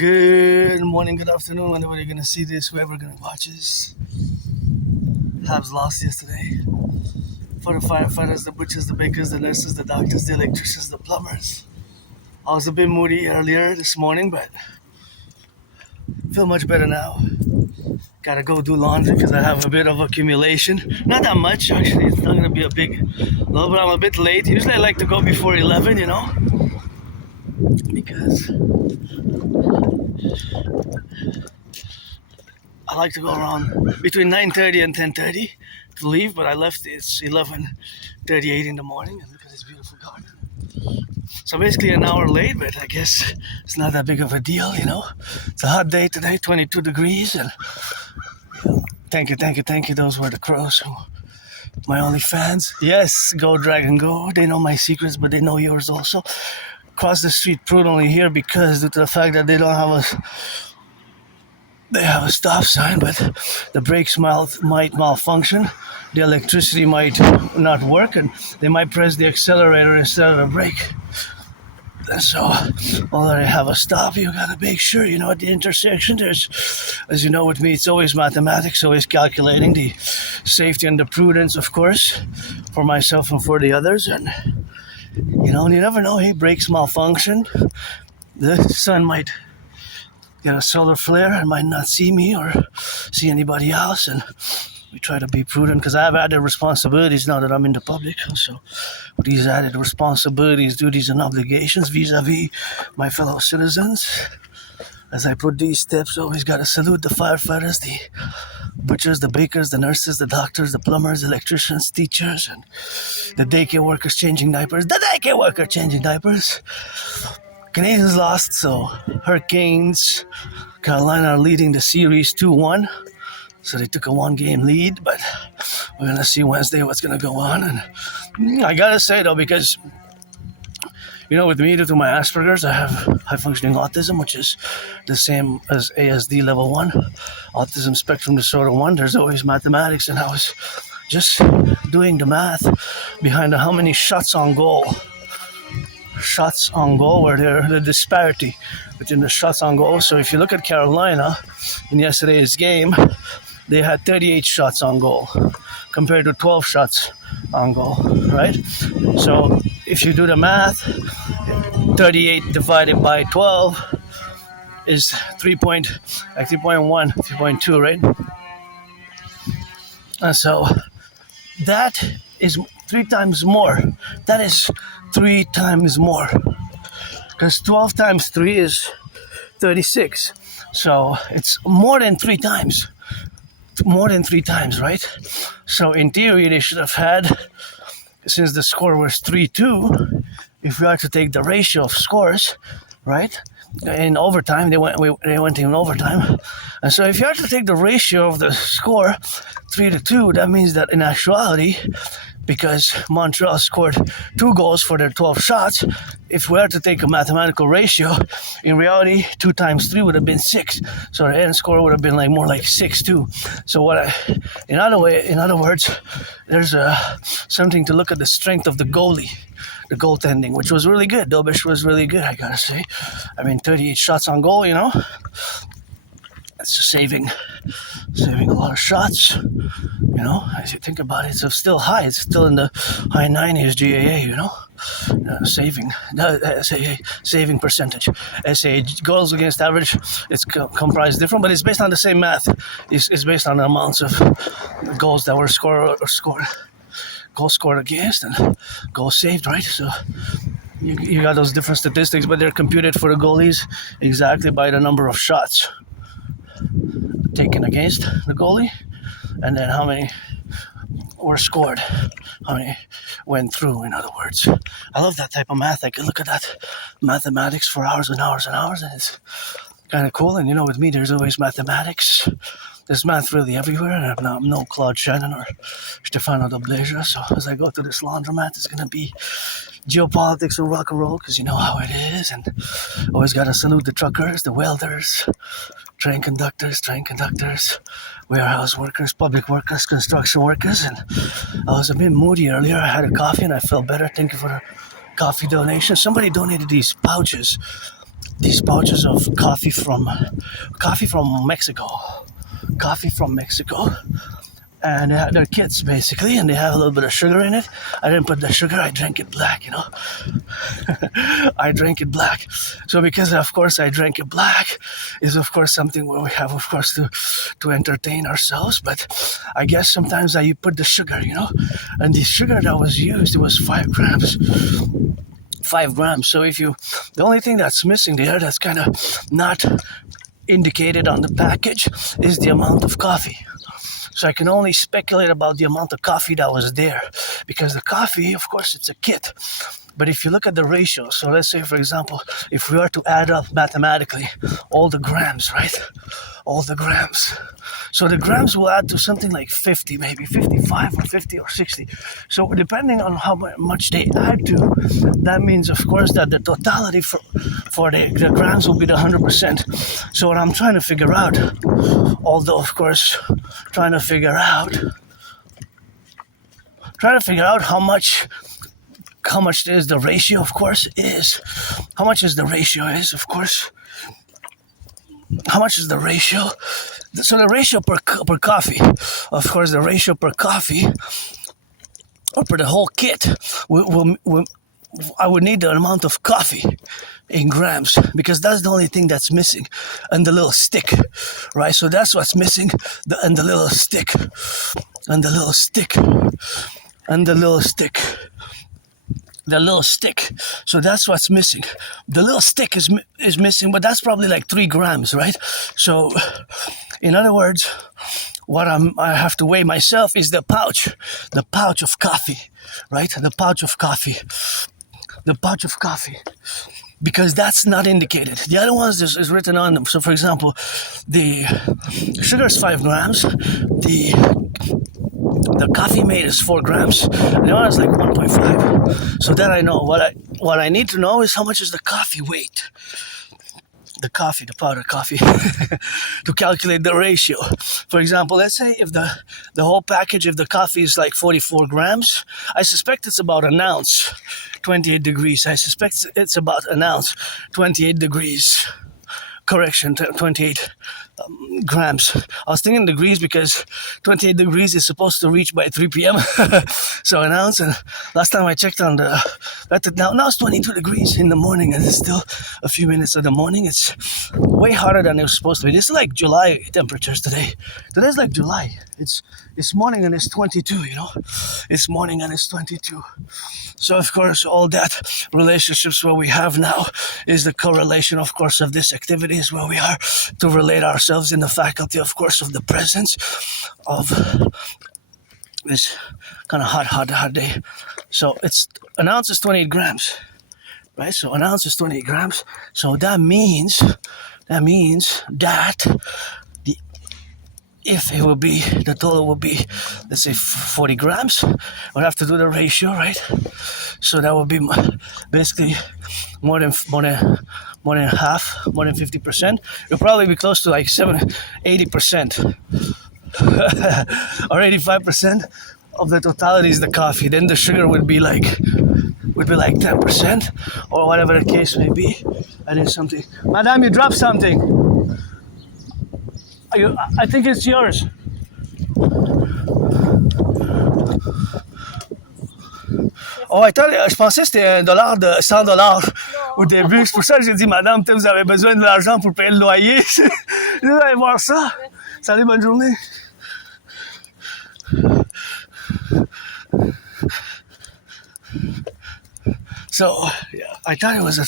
Good morning, good afternoon, whenever you're gonna see this, whoever gonna watch this. Habs lost yesterday. For the firefighters, the butchers, the bakers, the nurses, the doctors, the electricians, the plumbers. I was a bit moody earlier this morning, but feel much better now. Gotta go do laundry because I have a bit of accumulation. Not that much, actually. It's not gonna be a big load, but I'm a bit late. Usually I like to go before 11, because I like to go around between 9:30 and 10:30 to leave, but I left. It's 11:38 in the morning, and look at this beautiful garden. So basically an hour late, but I guess it's not that big of a deal, It's a hot day today, 22 degrees, and thank you. Those were the crows, my only fans. Yes, go Dragon go. They know my secrets, but they know yours also. Cross the street prudently here because due to the fact that they have a stop sign, but the brakes might malfunction. The electricity might not work, and they might press the accelerator instead of the brake. And so, although they have a stop, you gotta make sure, at the intersection, there's, as you know with me, it's always mathematics, always calculating the safety and the prudence, of course, for myself and for the others. And, you never know, brakes malfunction. The sun might get a solar flare and might not see me or see anybody else, and we try to be prudent because I have added responsibilities now that I'm in the public. So with these added responsibilities, duties, and obligations vis-a-vis my fellow citizens, as I put these steps, always got to salute the firefighters, the butchers, the bakers, the nurses, the doctors, the plumbers, electricians, teachers, and the daycare workers changing diapers. Canadians lost, so Hurricanes, Carolina are leading the series 2-1. So they took a one-game lead, but we're going to see Wednesday what's going to go on. And I got to say, though, because, with me, due to my Asperger's, I have high-functioning autism, which is the same as ASD level 1, autism spectrum disorder 1. There's always mathematics, and I was just doing the math behind how many shots on goal, where the disparity between the shots on goal. So if you look at Carolina in yesterday's game, they had 38 shots on goal compared to 12 shots on goal, right? So if you do the math, 38 divided by 12 is 3.2, right? And so that is 3 times more. That is 3 times more. Because 12 times 3 is 36. So it's more than 3 times. More than 3 times, right? So in theory, they should have had, since the score was 3-2, if we are to take the ratio of scores, right? In overtime, they went in overtime. And so if you have to take the ratio of the score 3-2, that means that in actuality, because Montreal scored 2 goals for their 12 shots, if we had to take a mathematical ratio, in reality, 2 times 3 would have been 6. So the end score would have been more like 6-2. So in other words, there's something to look at the strength of the goalie, the goaltending, which was really good. Dobish was really good, I gotta say. 38 shots on goal, It's saving a lot of shots, as you think about it. It's still high. It's still in the high 90s GAA, saving percentage. SAA, goals against average, it's comprised different, but it's based on the same math. It's based on the amounts of goals that were goals scored against and goals saved, right? So you got those different statistics, but they're computed for the goalies exactly by the number of shots taken against the goalie, and then how many were scored, how many went through, in other words. I love that type of math. I can look at that mathematics for hours and hours and hours, and it's kind of cool. And with me, there's always mathematics. There's math really everywhere, and I'm no Claude Shannon or Stefano de Blazer, so as I go to this laundromat, it's going to be geopolitics and rock and roll, because you know how it is, and always got to salute the truckers, the welders, train conductors, warehouse workers, public workers, construction workers. And I was a bit moody earlier. I had a coffee and I felt better. Thank you for the coffee donation. Somebody donated these pouches these pouches of coffee from Mexico, coffee from Mexico, and they're kits basically, and they have a little bit of sugar in it. I didn't put the sugar; I drank it black. I drank it black. So because of course I drank it black, is of course something where we have of course to entertain ourselves. But I guess sometimes I put the sugar, and the sugar that was used, it was 5 grams. 5 grams. So the only thing that's missing there, that's kind of not indicated on the package, is the amount of coffee. So I can only speculate about the amount of coffee that was there, because the coffee, of course, it's a kit. But if you look at the ratio, so let's say, for example, if we are to add up mathematically all the grams, right? All the grams. So the grams will add to something like 50, maybe 55 or 50 or 60. So depending on how much they add to, that means, of course, that the totality for the grams will be the 100%. So what I'm trying to figure out, although, of course, trying to figure out how much is the ratio, of course, is how much is the ratio is, of course, how much is the ratio. So the ratio per coffee, of course, the ratio per coffee or per the whole kit, I would need the amount of coffee in grams, because that's the only thing that's missing, and the little stick, right? So that's what's missing, and the little stick, and the little stick, and the little stick. The little stick. So that's what's missing. The little stick is missing, but that's probably like 3 grams, right? So, in other words, what I have to weigh myself is the pouch of coffee, right? The pouch of coffee, because that's not indicated. The other ones is written on them. So, for example, the sugar is 5 grams. The coffee made is 4 grams. The other is like 1.5. So that I know. What I need to know is how much is the coffee weight. The powder coffee, to calculate the ratio. For example, let's say if the whole package of the coffee is like 44 grams, I suspect it's about an ounce, 28 degrees. I suspect it's about an ounce, 28 degrees. Correction, 28 grams. I was thinking degrees because 28 degrees is supposed to reach by 3 p.m. So an ounce, and last time I checked now it's 22 degrees in the morning, and it's still a few minutes of the morning. It's way hotter than it was supposed to be. This is like July temperatures today. Today's like July. It's morning and it's 22, It's morning and it's 22. So, of course, all that relationships what we have now is the correlation, of course, of this activity is where we are to relate ourselves in the faculty, of course, of the presence of this kind of hot day. So an ounce is 28 grams, right? So an ounce is 28 grams. So that means that if it will be, the total will be, let's say 40 grams, we'll have to do the ratio, right? So that will be basically more than half, more than 50%. It'll probably be close to like 80% or 85% of the totality is the coffee. Then the sugar would be like 10% or whatever the case may be. That is something. Madame, you dropped something. I think it's yours. Oh, attends, je pensais que c'était $1 de $100 au début. C'est pour ça que j'ai dit, madame, peut-être vous avez besoin de l'argent pour payer le loyer. Vous allez voir ça. Salut, bonne journée. So, yeah, I thought it was a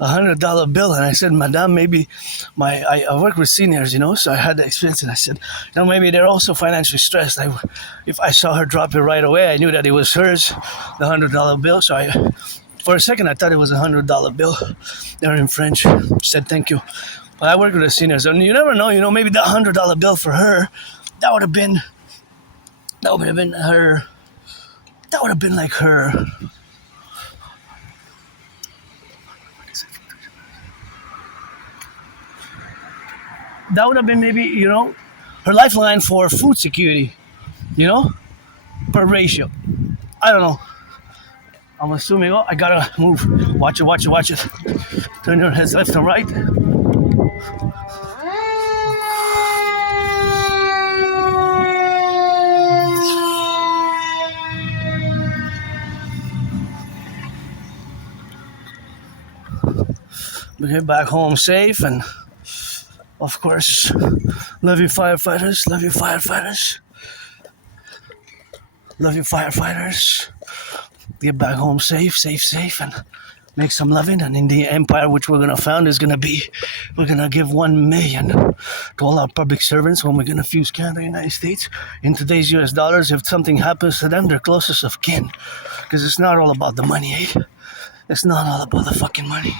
$100 bill, and I said, Madame, maybe I work with seniors, so I had the experience, and I said, maybe they're also financially stressed. If I saw her drop it right away, I knew that it was hers, the $100 bill. So for a second, I thought it was a $100 bill. They're in French. She said, thank you. But I work with the seniors, and you never know, maybe the $100 bill for her, that would have been her. That would have been like her. That would have been maybe, her lifeline for food security, per ratio. I don't know. I'm assuming, oh, I gotta move. Watch it, watch it, watch it. Turn your heads left and right. We get back home safe, and of course, love you firefighters, love you firefighters, love you firefighters. Get back home safe, safe, and make some loving. And in the empire which we're gonna found is gonna be, we're gonna give 1 million to all our public servants when we're gonna fuse Canada, United States. In today's US dollars, if something happens to them, they're closest of kin. Because it's not all about the money, eh? It's not all about the fucking money.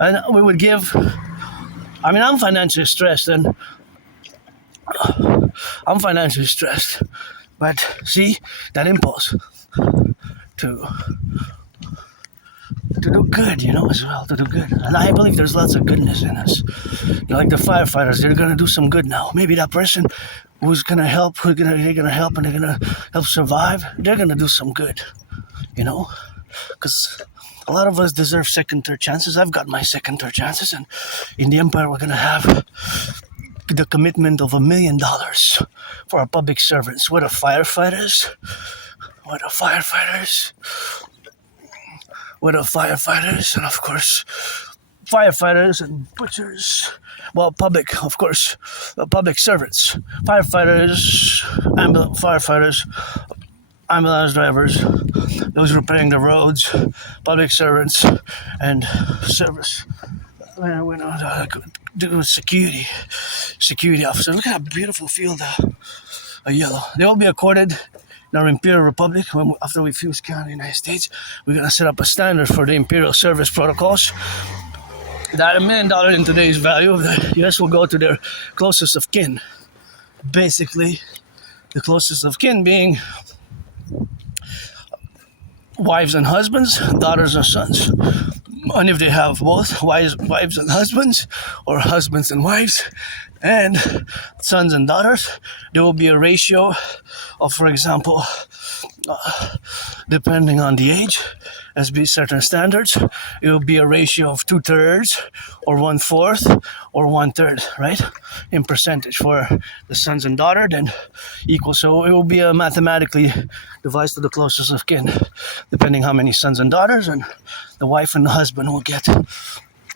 And we would give, I mean, I'm financially stressed, but see, that impulse to do good, as well, to do good. And I believe there's lots of goodness in us. Like the firefighters, they're going to do some good now. Maybe that person who's going to help, they're going to help and they're going to help survive, they're going to do some good, Because a lot of us deserve second, third chances. I've got my second, third chances. And in the empire, we're going to have the commitment of $1 million for our public servants. We're the firefighters. And of course, firefighters and butchers. Well, public, of course, public servants. Firefighters, ambulance drivers, those repairing the roads, public servants, and service. We're not doing security officers. Look at that beautiful field of yellow. They will be accorded in our Imperial Republic. After we fuse Canada, United States, we're going to set up a standard for the Imperial Service Protocols. That $1 million in today's value of the US will go to their closest of kin. Basically, the closest of kin being wives and husbands, daughters and sons. And if they have both wives and husbands, or husbands and wives, and sons and daughters, there will be a ratio of, for example, depending on the age, as be certain standards, it will be a ratio of 2/3 or 1/4 or 1/3, right? In percentage for the sons and daughter, then equal. So it will be a mathematically devised to the closest of kin, depending how many sons and daughters, and the wife and the husband will get.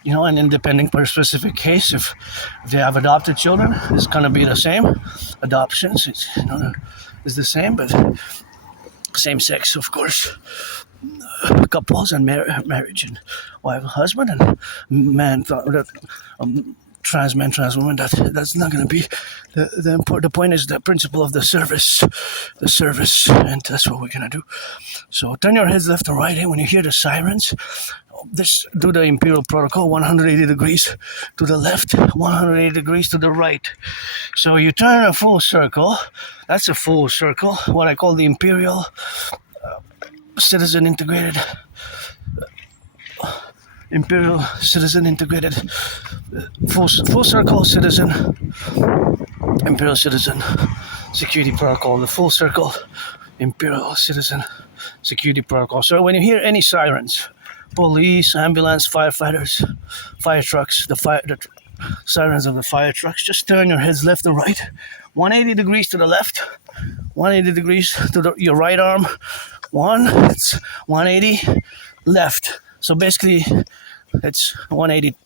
And then depending per specific case, if they have adopted children, it's going to be the same. Adoptions, is the same, but same sex, of course. Couples and marriage and wife and husband and man, trans man, trans woman. That's not going to be the point. Is the principle of the service, and that's what we're going to do. So turn your heads left and right, and when you hear the sirens, do the Imperial Protocol 180 degrees to the left, 180 degrees to the right. So you turn a full circle. That's a full circle, what I call the Imperial Citizen Integrated full circle citizen Imperial Citizen Security Protocol, the full circle Imperial Citizen Security Protocol. So when you hear any sirens, police, ambulance, firefighters, fire trucks, the sirens of the fire trucks, just turn your heads left and right, 180 degrees to the left, 180 degrees to your right arm, it's 180 left. So basically, it's 180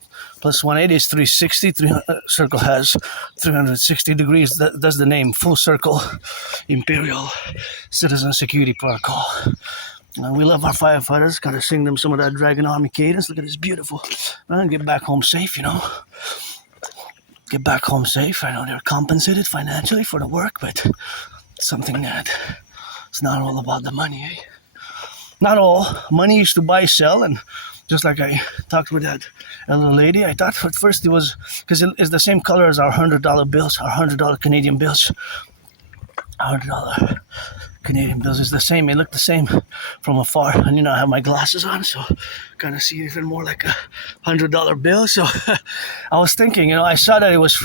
plus 180 is 360. Circle has 360 degrees. That's the name, full circle Imperial Citizen Security Protocol. We love our firefighters. Gotta sing them some of that Dragon Army cadence. Look at this beautiful. Get back home safe, Get back home safe. I know they're compensated financially for the work, but it's something that it's not all about the money, eh? Not all. Money used to buy, sell, and just like I talked with that elder lady, I thought at first it was, because it's the same color as our $100 bills, our $100 Canadian bills. $100 Canadian bills is the same. They look the same from afar. And I have my glasses on, so kind of see even more like a $100 bill. So I was thinking, I saw that it was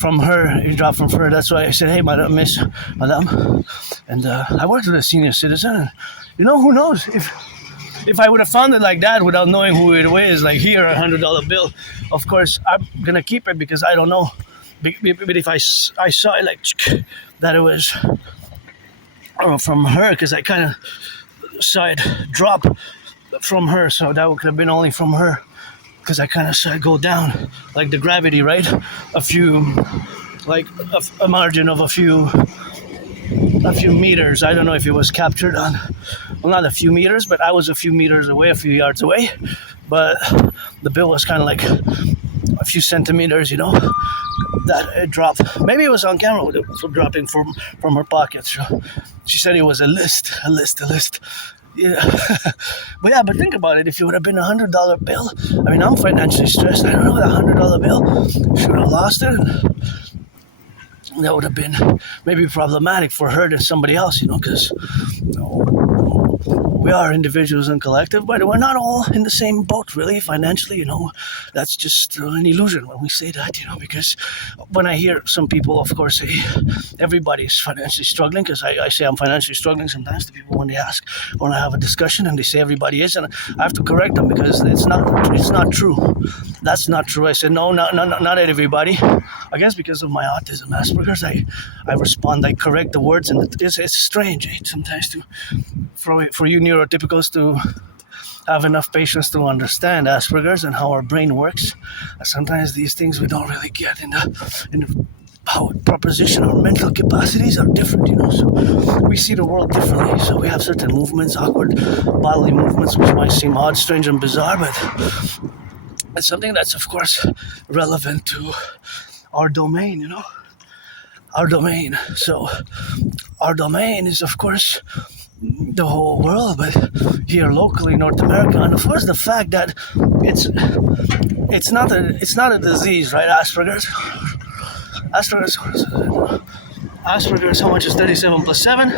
from her. It dropped from her. That's why I said, "Hey, madam, madam," and I worked with a senior citizen. And, who knows if I would have found it like that without knowing who it was, like here, $100 bill. Of course, I'm gonna keep it because I don't know. But if I saw it like that, it was from her, because I kind of saw it drop from her, so that could have been only from her, because I kind of saw it go down, like the gravity, right? A few, like a margin of a few meters. I don't know if it was captured on, well, not a few meters, but I was a few meters away, a few yards away, but the bill was kind of like a few centimeters, that it dropped. Maybe it was on camera with it dropping from her pocket. So she said it was a list. Yeah. but think about it. If it would have been $100 bill, I mean, I'm financially stressed. I don't know, that $100 bill, should have lost it. That would have been maybe problematic for her than somebody else, because we are individuals and collective, but we're not all in the same boat, really, financially. That's just an illusion when we say that, because when I hear some people, of course, say everybody's financially struggling, because I say I'm financially struggling sometimes to people when they ask, when I have a discussion, and they say everybody is, and I have to correct them because it's not true. That's not true. I said, no, not everybody. I guess because of my autism, Asperger's, I respond, I correct the words, and it's strange, sometimes for you neurotypicals to have enough patience to understand Asperger's and how our brain works. Sometimes these things we don't really get in the how proposition our mental capacities are different, so we see the world differently. So we have certain movements, awkward bodily movements, which might seem odd, strange, and bizarre, but it's something that's, of course, relevant to our domain, our domain. So our domain is, of course, the whole world, but here locally, North America, and of course the fact that it's not a disease, right? Asperger's, how much is 37 plus 7?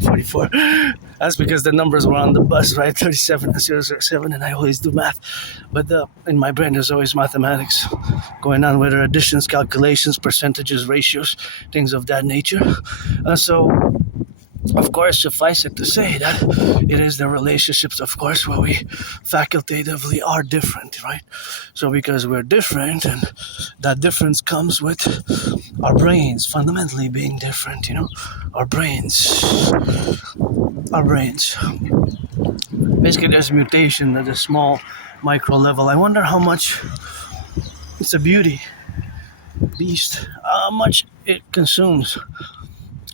44. That's because the numbers were on the bus, right? 37 and 007, and I always do math. But in my brain, there's always mathematics going on, whether additions, calculations, percentages, ratios, things of that nature. So, of course, suffice it to say that it is the relationships, of course, where we facultatively are different, right? So because we're different, and that difference comes with our brains fundamentally being different, our brains. Basically, there's mutation at a small micro level. I wonder how much it's a beast, how much it consumes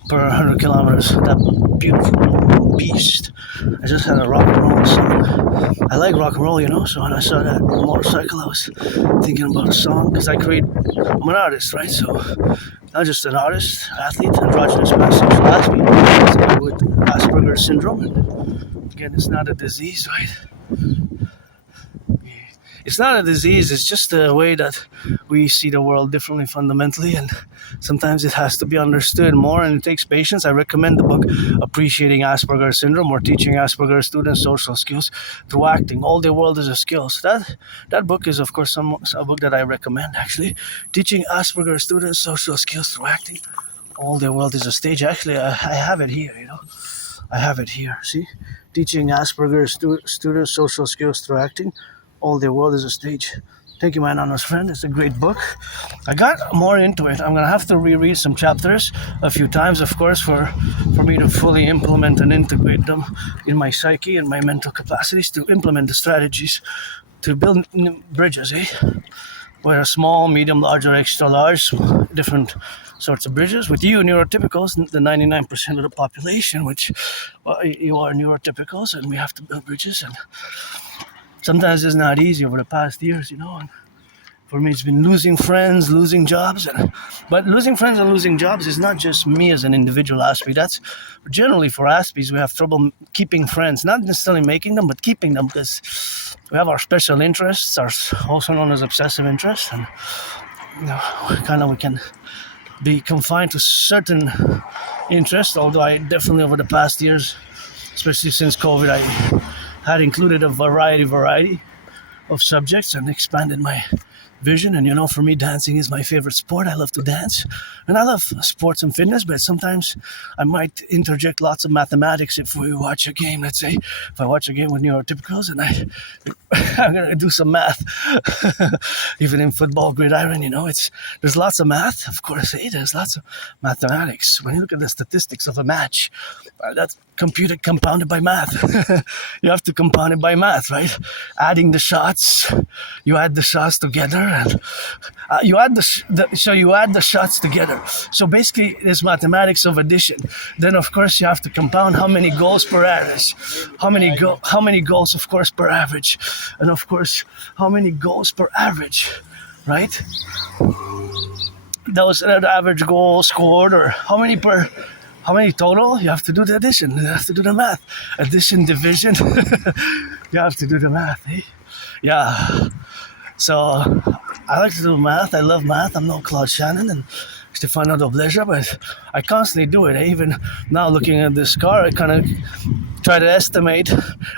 per 100 kilometers, that beautiful beast. I just had a rock and roll song. I like rock and roll, so when I saw that motorcycle, I was thinking about a song, because I'm an artist, right? So, not just an artist, athlete, androgynous bisexual athlete, with Asperger's syndrome. And again, it's not a disease, right? It's not a disease, it's just a way that we see the world differently fundamentally, and sometimes it has to be understood more, and it takes patience. I recommend the book Appreciating Asperger's Syndrome, or Teaching Asperger's Students Social Skills Through Acting. All the World is a Skill. So that book is, of course, a book that I recommend, actually. Teaching Asperger's Students Social Skills Through Acting. All the World is a Stage. Actually, I have it here, I have it here, see? Teaching Asperger's Students Social Skills Through Acting. All the World is a Stage. Thank you, my anonymous friend. It's a great book. I got more into it. I'm going to have to reread some chapters a few times, of course, for me to fully implement and integrate them in my psyche and my mental capacities, to implement the strategies to build bridges, whether small, medium, large, or extra large, different sorts of bridges. With you, neurotypicals, the 99% of the population, which you are neurotypicals, and we have to build bridges. And sometimes it's not easy over the past years, and for me it's been losing friends, losing jobs. But losing friends and losing jobs is not just me as an individual Aspie. That's generally for Aspies, we have trouble keeping friends, not necessarily making them, but keeping them, because we have our special interests, are also known as obsessive interests, and we can be confined to certain interests, although I definitely over the past years, especially since COVID, I had included a variety of subjects and expanded my vision. And for me, dancing is my favorite sport. I love to dance, and I love sports and fitness. But sometimes I might interject lots of mathematics if we watch a game. Let's say if I watch a game with neurotypicals, and I'm gonna do some math. Even in football, gridiron, there's lots of math. Of course, there's lots of mathematics. When you look at the statistics of a match, that's compounded by math. You have to compound it by math, right? Adding the shots, you add the shots together, and you add you add the shots together. So basically, it's mathematics of addition. Then of course you have to compound how many goals per average, how many goals of course per average, and of course how many goals per average, right? That was the average goal scored, or how many total? You have to do the addition. You have to do the math. Addition, division. You have to do the math. Eh? Yeah. So I like to do math. I love math. I'm no Claude Shannon and Stefano Dobleja, but I constantly do it. Even now, looking at this car, I kind of try to estimate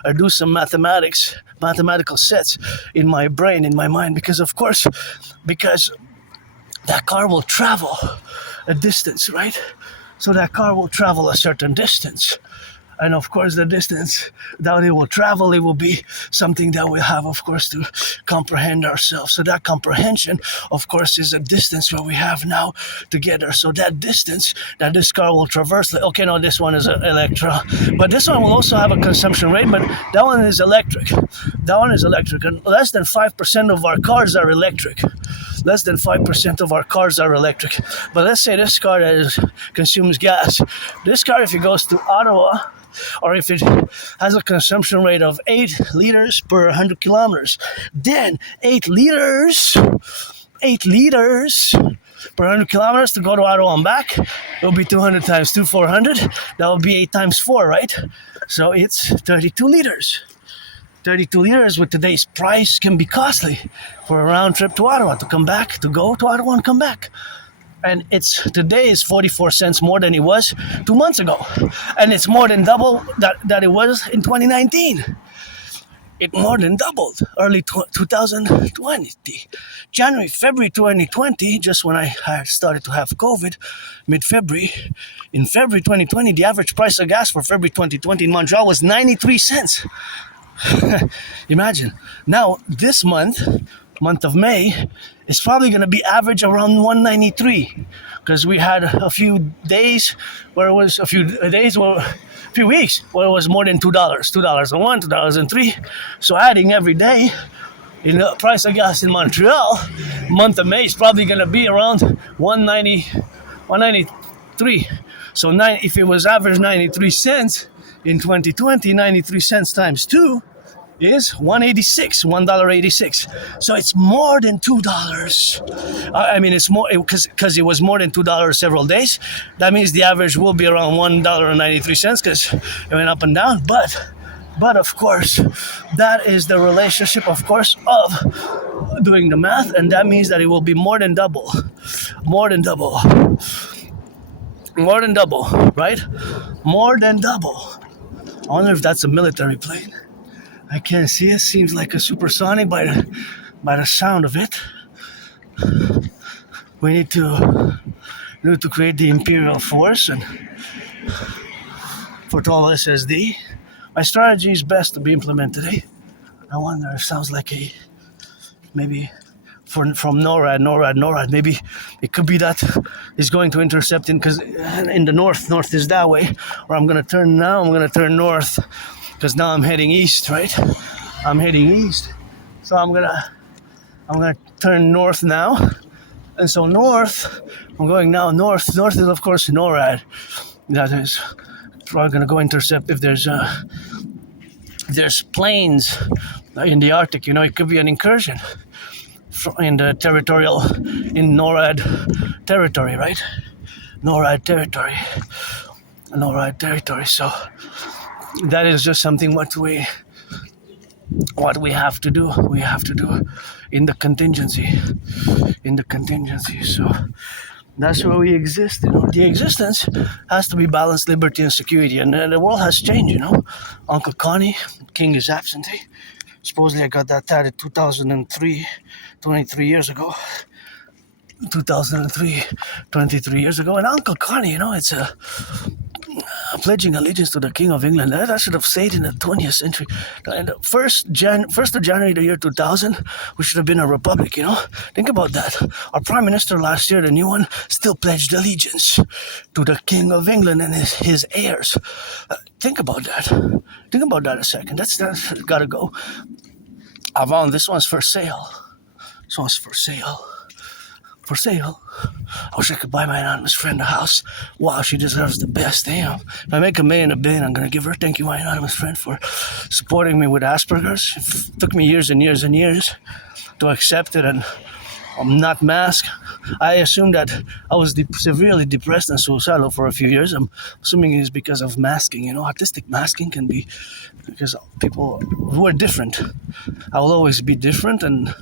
or do some mathematical sets in my brain, in my mind, because that car will travel a distance, right? So that car will travel a certain distance. And of course, the distance that it will travel, it will be something that we have, of course, to comprehend ourselves. So that comprehension, of course, is a distance where we have now together. So that distance that this car will traverse, okay, no, this one is Electra, but this one will also have a consumption rate, but that one is electric. And less than 5% of our cars are electric. Less than 5% of our cars are electric. But let's say this car that consumes gas. This car, if it goes to Ottawa, or if it has a consumption rate of 8 liters per 100 kilometers, then 8 liters per 100 kilometers to go to Ottawa and back, it will be 200 times 2, 400. That will be 8 times 4, right? So it's 32 liters. 32 liters with today's price can be costly for a round trip to Ottawa, to go to Ottawa and come back. And today is 44 cents more than it was 2 months ago. And it's more than double that it was in 2019. It more than doubled early 2020. January, February 2020, just when I had started to have COVID, mid-February. In February 2020, the average price of gas for February 2020 in Montreal was 93 cents. Imagine. Now, this month of May, is probably going to be average around 193, because we had a few weeks where it was more than $2, $2.01, $2.03. So adding every day in the price of gas in Montreal, month of May is probably going to be around 193. So if it was average 93 cents in 2020, 93 cents times 2 is $1.86. So it's more than $2. It's more because it was more than $2 several days. That means the average will be around $1.93 because it went up and down. But of course, that is the relationship, of course, of doing the math, and that means that it will be more than double, right? More than double. I wonder if that's a military plane. I can't see it. Seems like a supersonic by the sound of it. We need to create the Imperial Force and for tall SSD. My strategy is best to be implemented. I wonder if it sounds like maybe from NORAD. Maybe it could be that it's going to intercept because in the north is that way. Or I'm going to turn north. Because now I'm heading east, right? So I'm gonna turn north now, and so north. I'm going now north. North is of course NORAD. That is probably gonna go intercept if there's planes in the Arctic. It could be an incursion in the NORAD territory, right? NORAD territory. So. That is just something what we have to do. We have to do in the contingency. So that's where we exist. The existence has to be balanced, liberty and security. And the world has changed. Uncle Connie, King is absent. Supposedly I got that tatted 2003, 23 years ago. 2003, 23 years ago. And Uncle Connie, it's pledging allegiance to the King of England. That should have stayed in the 20th century. And first of January the year 2000, we should have been a republic, Think about that. Our Prime Minister last year, the new one, still pledged allegiance to the King of England and his heirs. Think about that. Think about that a second. That's gotta go. I found this one's for sale. This one's for sale. For sale. I wish I could buy my anonymous friend a house. Wow, she deserves the best. Damn. If I make $1 million a billion, I'm gonna give her thank you, my anonymous friend, for supporting me with Asperger's. It took me years and years and years to accept it and not mask. I assumed that I was severely depressed and suicidal for a few years. I'm assuming it's because of masking. Artistic masking can be because people who are different. I will always be different, and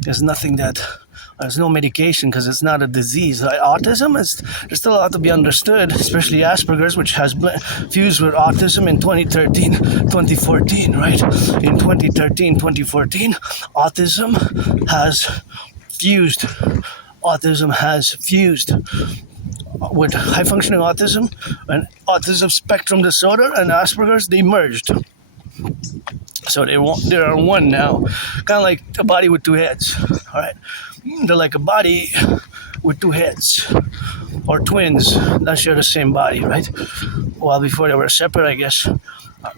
there's no medication because it's not a disease. Autism there's still a lot to be understood, especially Asperger's, which has fused with autism in 2013, 2014, right? In 2013, 2014, autism has fused with high functioning autism and autism spectrum disorder and Asperger's. They merged, so they are one now, kind of like a body with two heads. All right, they're like a body with two heads, or twins that share the same body, right? Well, before they were separate, I guess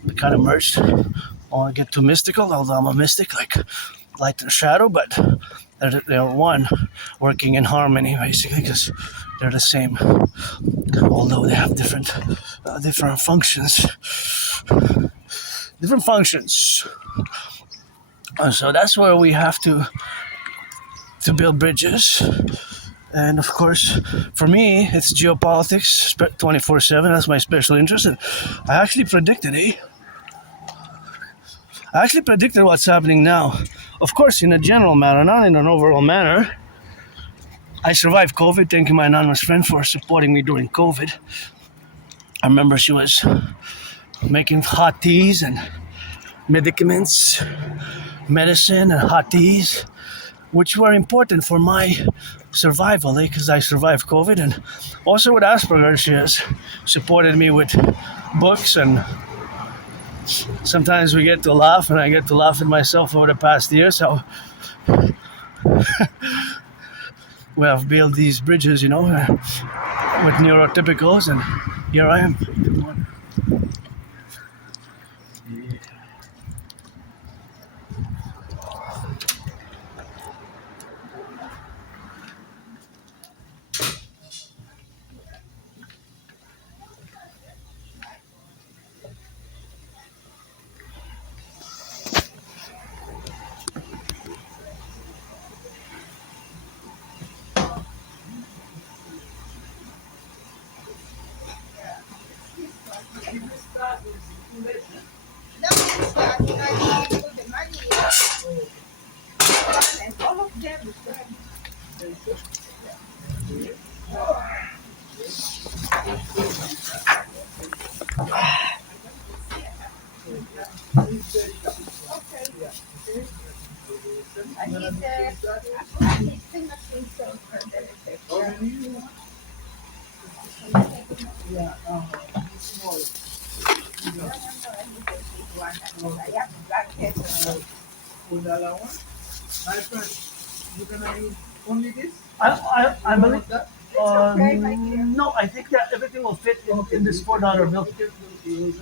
they kind of merged. I don't want to get too mystical, although I'm a mystic, like light and shadow, but they're one, working in harmony, basically, because they're the same, although they have different functions. Different functions. So that's where we have to build bridges. And of course, for me, it's geopolitics 24/7. That's my special interest. And I actually predicted what's happening now. Of course, in a general manner, not in an overall manner. I survived COVID. Thank you, my anonymous friend, for supporting me during COVID. I remember she was making hot teas and medicaments, medicine and hot teas, which were important for my survival, because I survived COVID. And also with Asperger's, she has supported me with books, and sometimes we get to laugh, and I get to laugh at myself over the past year. So we have built these bridges, with neurotypicals, and here I am. Only this? I believe that. No, I think that everything will fit in this $4 bill. Do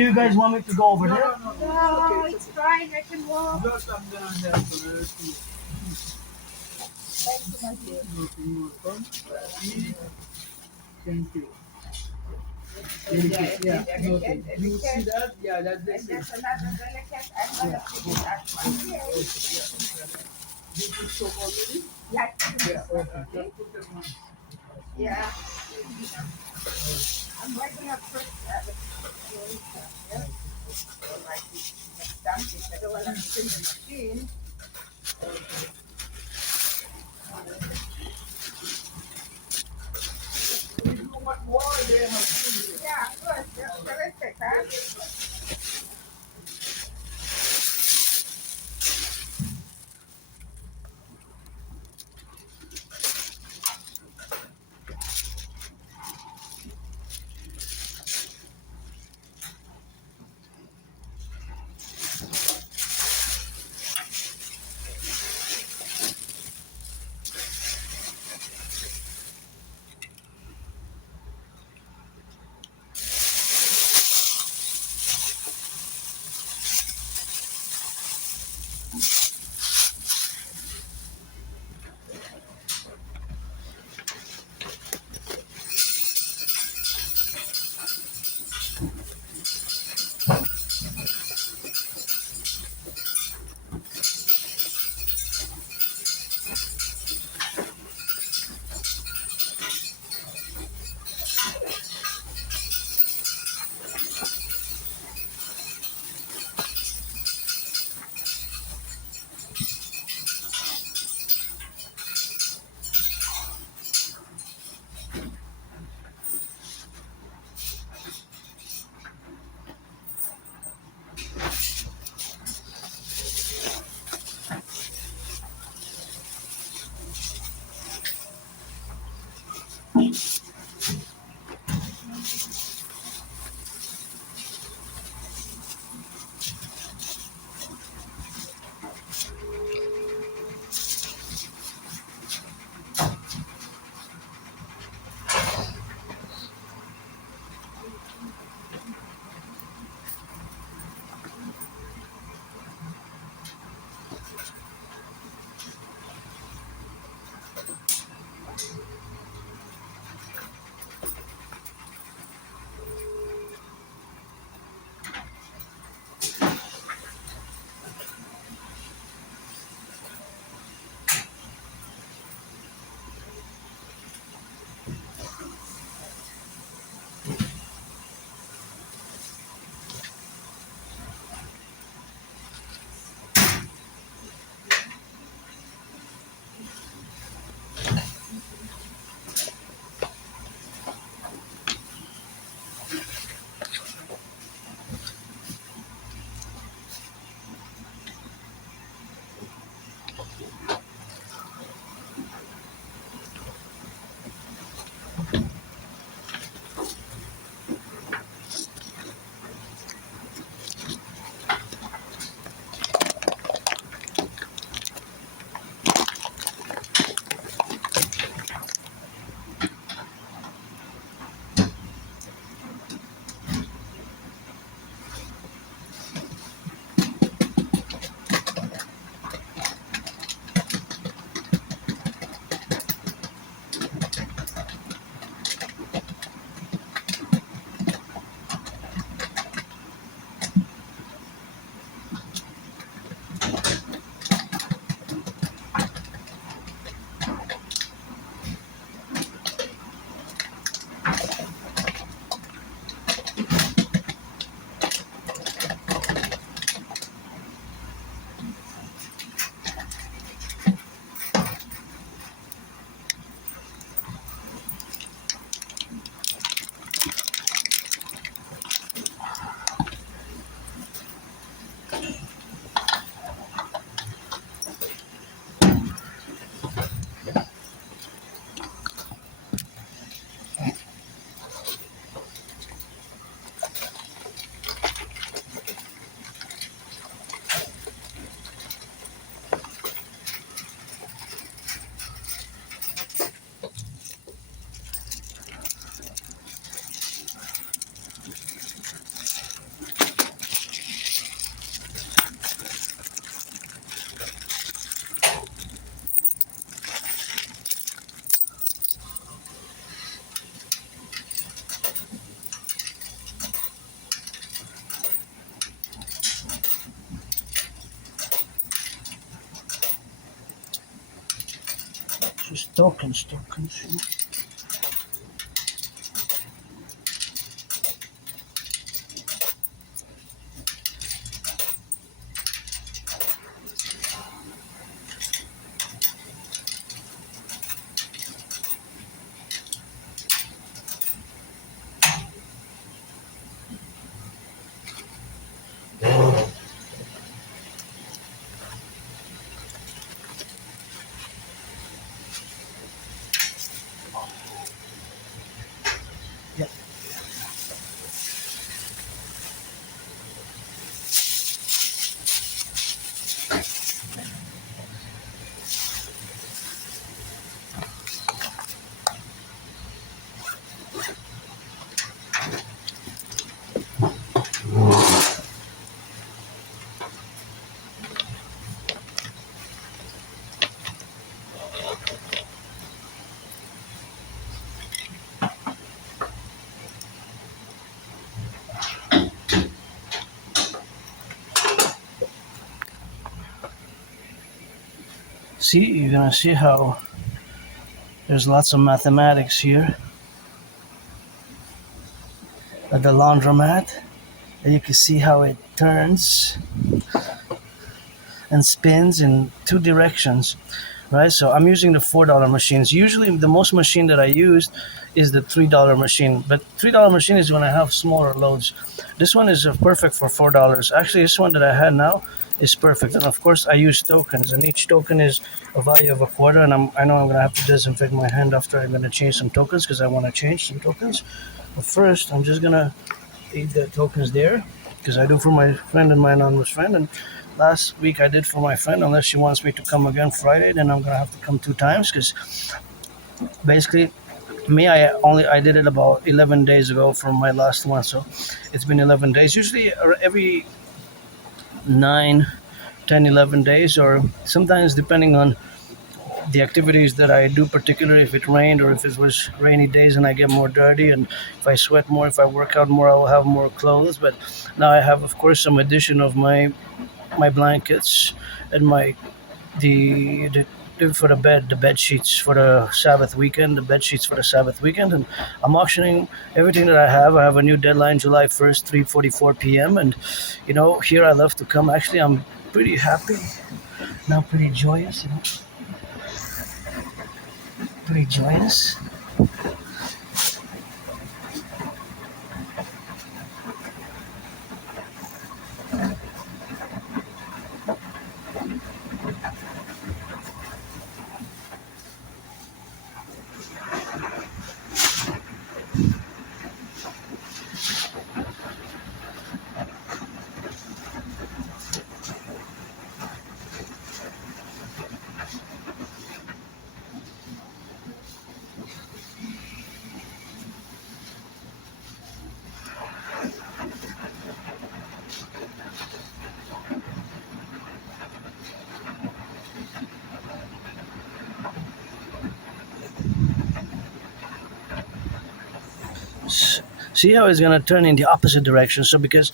you guys want me to go over there? No, it's fine. I can walk. Just I'm gonna have to Thank you, my dear. Thank you. Yeah, okay. You see that? Yeah, that's the And same. there's another delicate. I'm gonna put it at my You put soap already? Yeah. Yeah, okay. Just put them on. Yeah. I'm wiping up first. Yeah. So like it's done. I don't want to put in the machine. You know what more they have? Yeah, good. That's terrific, huh? Tokens. Yeah. See, you're gonna see how there's lots of mathematics here at the laundromat, and you can see how it turns and spins in two directions, right? So I'm using the $4 machines. Usually the most machine that I used is the $3 machine, but $3 machine is when I have smaller loads. This one is perfect for $4. Actually, this one that I had now is perfect. And of course I use tokens, and each token is a value of a quarter, and I know I'm gonna have to disinfect my hand after I'm gonna change some tokens, because I want to change some tokens. But first I'm just gonna leave the tokens there, because I do for my friend and my anonymous friend, and last week I did for my friend. Unless she wants me to come again Friday, then I'm gonna have to come 2 times, because basically me, I did it about 11 days ago from my last one, so it's been 11 days. Usually every 9, 10, 11 days, or sometimes depending on the activities that I do, particularly if it rained or if it was rainy days and I get more dirty, and if I sweat more, if I work out more, I will have more clothes. But now I have, of course, some addition of my blankets and the for the bed sheets for the Sabbath weekend, and I'm auctioning everything that I have. I have a new deadline, July 1st, 3:44 p.m. And here I love to come. Actually, I'm pretty happy now, pretty joyous, pretty joyous. See how it's gonna turn in the opposite direction. So because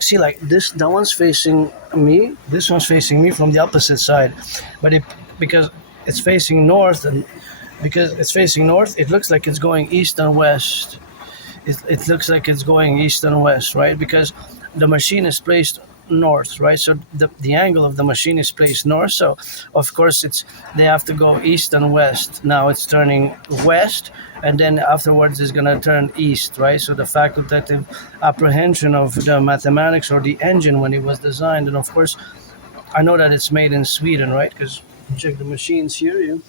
see, like this, that one's facing me, this one's facing me from the opposite side, but because it's facing north, and because it's facing north, it looks like it's going east and west. It looks like it's going east and west, right? Because the machine is placed north, right? So the angle of the machine is placed north. So of course they have to go east and west. Now it's turning west, and then afterwards it's gonna turn east, right? So the facultative apprehension of the mathematics or the engine when it was designed, and of course I know that it's made in Sweden, right? Because check the machines here, you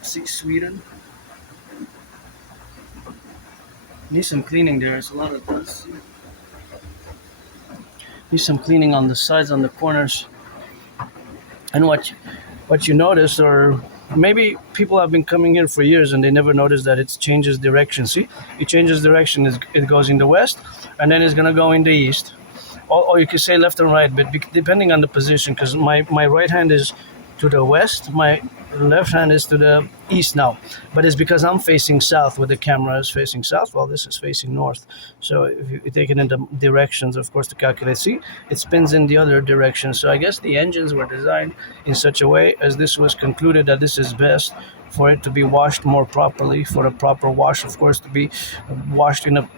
see Sweden. Need some cleaning there. It's a lot of dust. Need some cleaning on the sides, on the corners. And what you notice, or maybe people have been coming here for years and they never noticed that it changes direction. See, it changes direction. It goes in the west, and then it's gonna go in the east. Or you can say left and right, but depending on the position, because my right hand is to the west. My left hand is to the east now, but it's because I'm facing south with the camera is facing south while this is facing north. So if you take it in the directions, of course, to calculate, see, it spins in the other direction. So I guess the engines were designed in such a way as this was concluded that this is best for it to be washed more properly, for a proper wash, of course, to be washed in a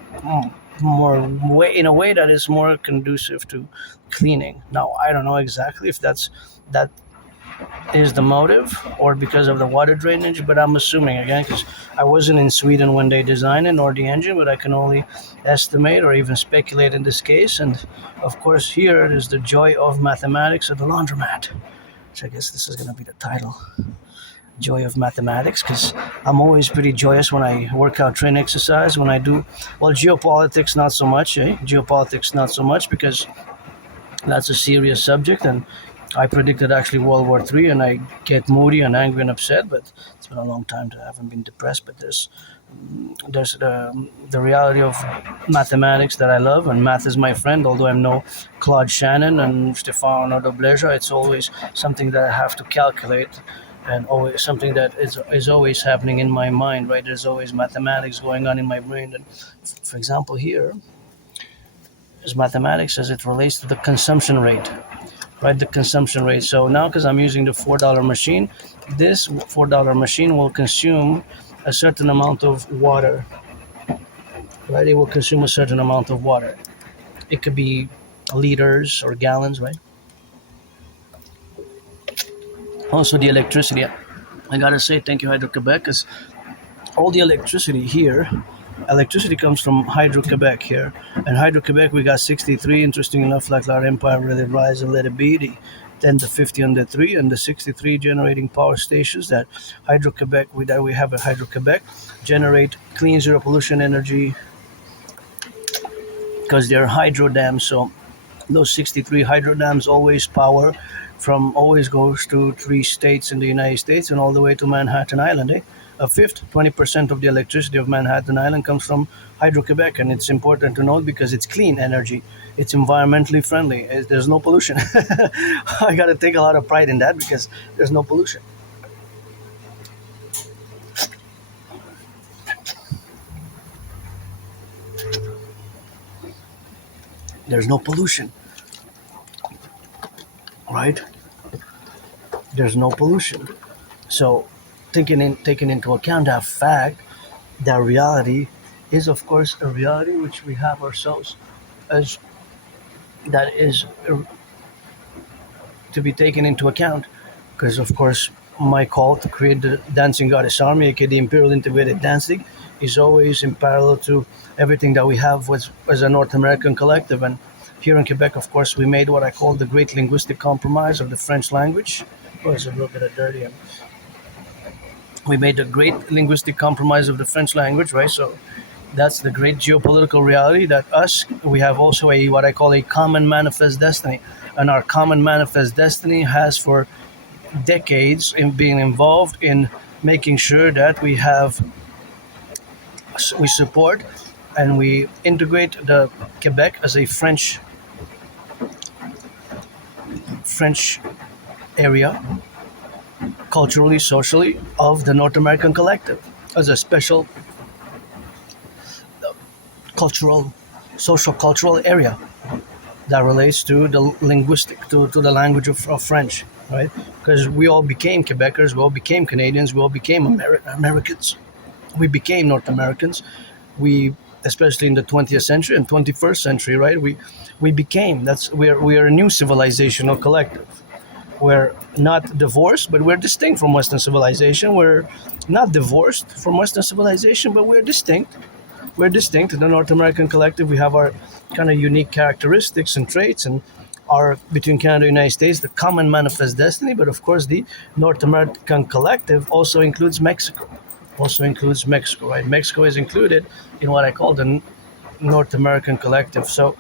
more way in a way that is more conducive to cleaning. Now I don't know exactly if that is the motive or because of the water drainage, but I'm assuming again because I wasn't in Sweden when they designed it or the engine, but I can only estimate or even speculate in this case. And of course, here is the joy of mathematics at the laundromat. So I guess this is going to be the title. Joy of mathematics, because I'm always pretty joyous when I work out, train, exercise, when I do, well, geopolitics not so much, geopolitics not so much, because that's a serious subject, and I predicted actually World War III, and I get moody and angry and upset, but it's been a long time that I haven't been depressed. But there's the reality of mathematics that I love, and math is my friend. Although I'm no Claude Shannon and Stefano Dobleja, it's always something that I have to calculate, and always something that is always happening in my mind, right? There's always mathematics going on in my brain. And for example, here is mathematics as it relates to the consumption rate, right? The consumption rate. So now, because I'm using the $4 machine, this $4 machine will consume a certain amount of water, right? It will consume a certain amount of water. It could be liters or gallons, right? Also, the electricity. I gotta say thank you, Hydro-Quebec, because all the electricity here, electricity comes from Hydro-Quebec here. And Hydro-Quebec, we got 63, interesting enough, like our empire really rise and let it be, the 10 to 50 on the 3, and the 63 generating power stations that Hydro-Quebec, that we have at Hydro-Quebec, generate clean zero pollution energy because they're hydro dams. So those 63 hydro dams always always goes to 3 states in the United States and all the way to Manhattan Island. A fifth, 20% of the electricity of Manhattan Island comes from Hydro-Quebec, and it's important to note because it's clean energy. It's environmentally friendly. There's no pollution. I got to take a lot of pride in that because there's no pollution. There's no pollution, right? There's no pollution. So taking into account that fact, that reality is of course a reality which we have ourselves as that is to be taken into account, because of course my call to create the Dancing Goddess Army, aka the Imperial Integrated Dance League, is always in parallel to everything that we have as a North American collective. And here in Quebec, of course, we made what I call the Great Linguistic Compromise of the French language. Oh, it's a little bit of dirty. We made the Great Linguistic Compromise of the French language, right? So that's the great geopolitical reality that we have also what I call a common manifest destiny. And our common manifest destiny has for decades in being involved in making sure that we support and we integrate the Quebec as a French area, culturally, socially, of the North American collective as a special social-cultural area that relates to the linguistic, to the language of French, right? Because we all became Quebecers, we all became Canadians, we all became Americans, we became North Americans. We, especially in the 20th century and 21st century, right? We became. We are a new civilizational collective. We're not divorced, but we're distinct from Western civilization. We're not divorced from Western civilization, but we're distinct. We're distinct. In the North American collective, we have our kind of unique characteristics and traits, and our between Canada and the United States, the common manifest destiny. But of course, the North American collective also includes Mexico. Right? Mexico is included in what I call the North American collective. So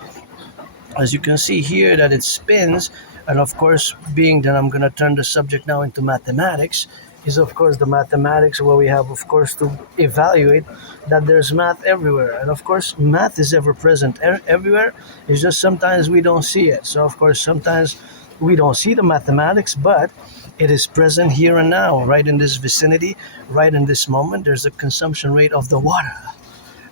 as you can see here that it spins, and of course, being that I'm going to turn the subject now into mathematics, is of course the mathematics where we have, of course, to evaluate that there's math everywhere. And of course, math is ever present everywhere. It's just sometimes we don't see it. So of course, sometimes we don't see the mathematics, but It is present here and now, right in this vicinity, right in this moment. There's a consumption rate of the water.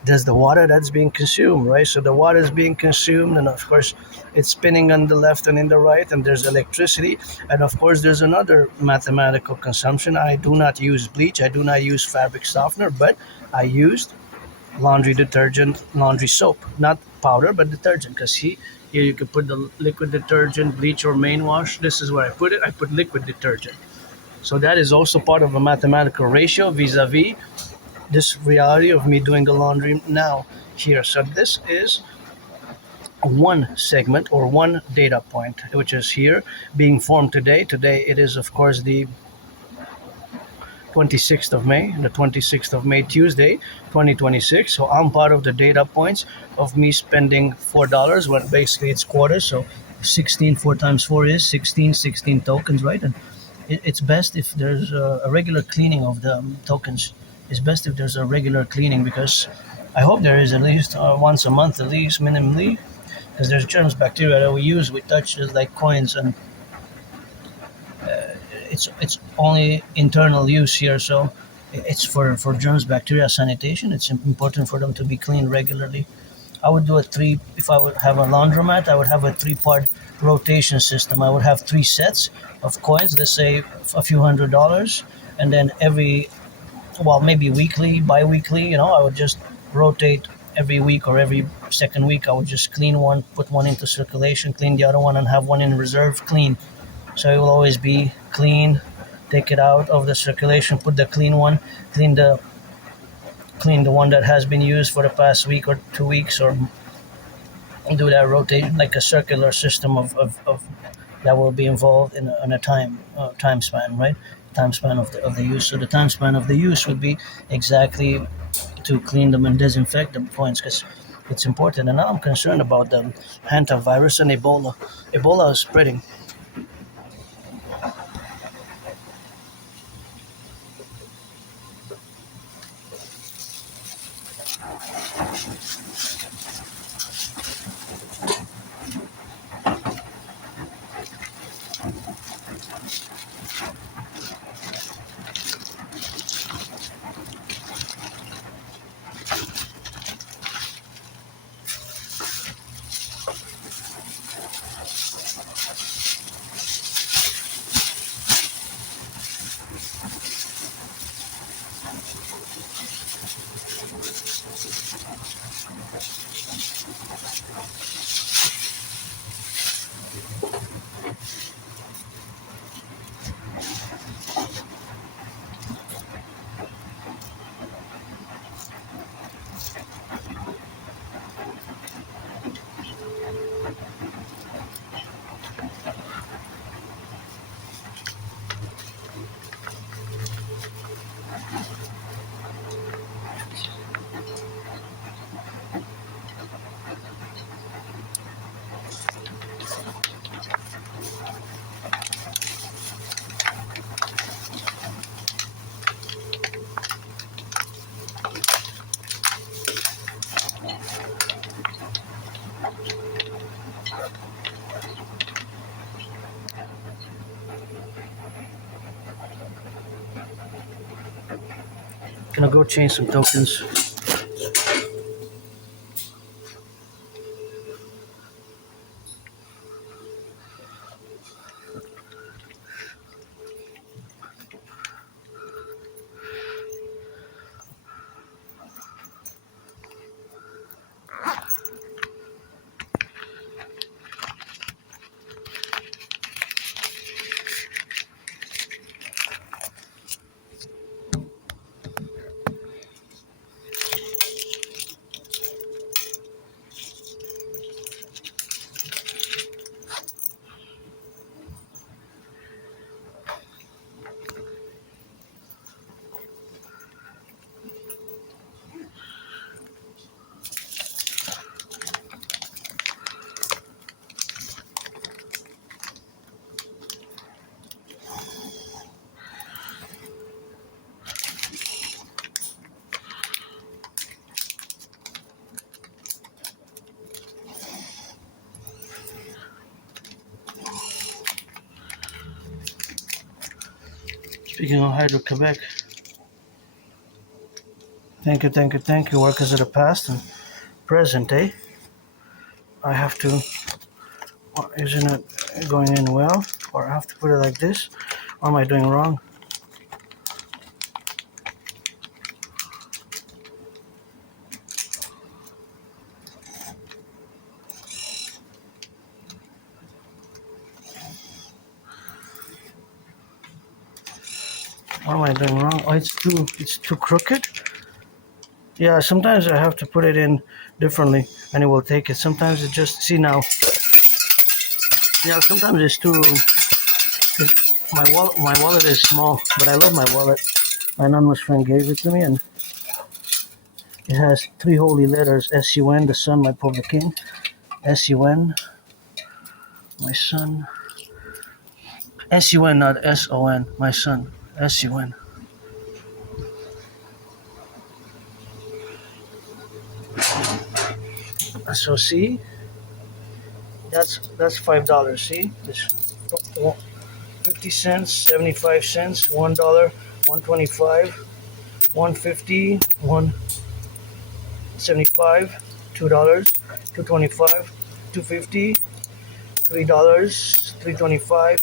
There's the water that's being consumed, right? So the water is being consumed, and of course, it's spinning on the left and in the right, and there's electricity, and of course, there's another mathematical consumption. I do not use bleach, I do not use fabric softener, but I used laundry detergent, laundry soap, not powder, but detergent, because here you can put the liquid detergent, bleach, or main wash. This is where I put it. I put liquid detergent. So that is also part of a mathematical ratio vis-a-vis this reality of me doing the laundry now here. So this is one segment or one data point, which is here being formed today. Today it is, of course, the 26th of May, the 26th of May, Tuesday, 2026. So I'm part of the data points of me spending $4 when basically it's quarters. So 16, 4 times 4 is 16, 16 tokens, right? And it's best if there's a regular cleaning of the tokens. It's best if there's a regular cleaning, because I hope there is at least once a month, at least minimally, because there's germs, bacteria that we use, we touch just like coins, and it's only internal use here, so it's for germs, bacteria, sanitation. It's important for them to be cleaned regularly. I would do if I would have a laundromat, I would have a 3-part rotation system. I would have 3 sets of coins, let's say a few $100s, and then maybe weekly, bi-weekly, I would just rotate every week or every second week. I would just clean one, put one into circulation, clean the other one, and have one in reserve clean. So it will always be clean. Take it out of the circulation, put the clean one, clean the one that has been used for the past week or 2 weeks, or do that rotation, like a circular system of that will be involved in a time span, right? Time span of the use. So the time span of the use would be exactly to clean them and disinfect the points, because it's important. And now I'm concerned about the hantavirus and Ebola. Ebola is spreading. Gonna go change some tokens. Speaking of Hydro-Quebec, thank you, workers of the past and present, eh? I have to, isn't it going in well? Or I have to put it like this? What am I doing wrong? What am I doing wrong? Oh, it's too crooked? Yeah, sometimes I have to put it in differently and it will take it. Sometimes it just, see now. Yeah, sometimes it's too, my wallet is small, but I love my wallet. My anonymous friend gave it to me and it has three holy letters, SUN, the sun, my Publik, SUN, my son, SUN, not SON, my son, SUN. So see, that's $5. See, this 50 cents, 75 cents, $1, 125, 150, 175, $2, 225, 250, $3, 325,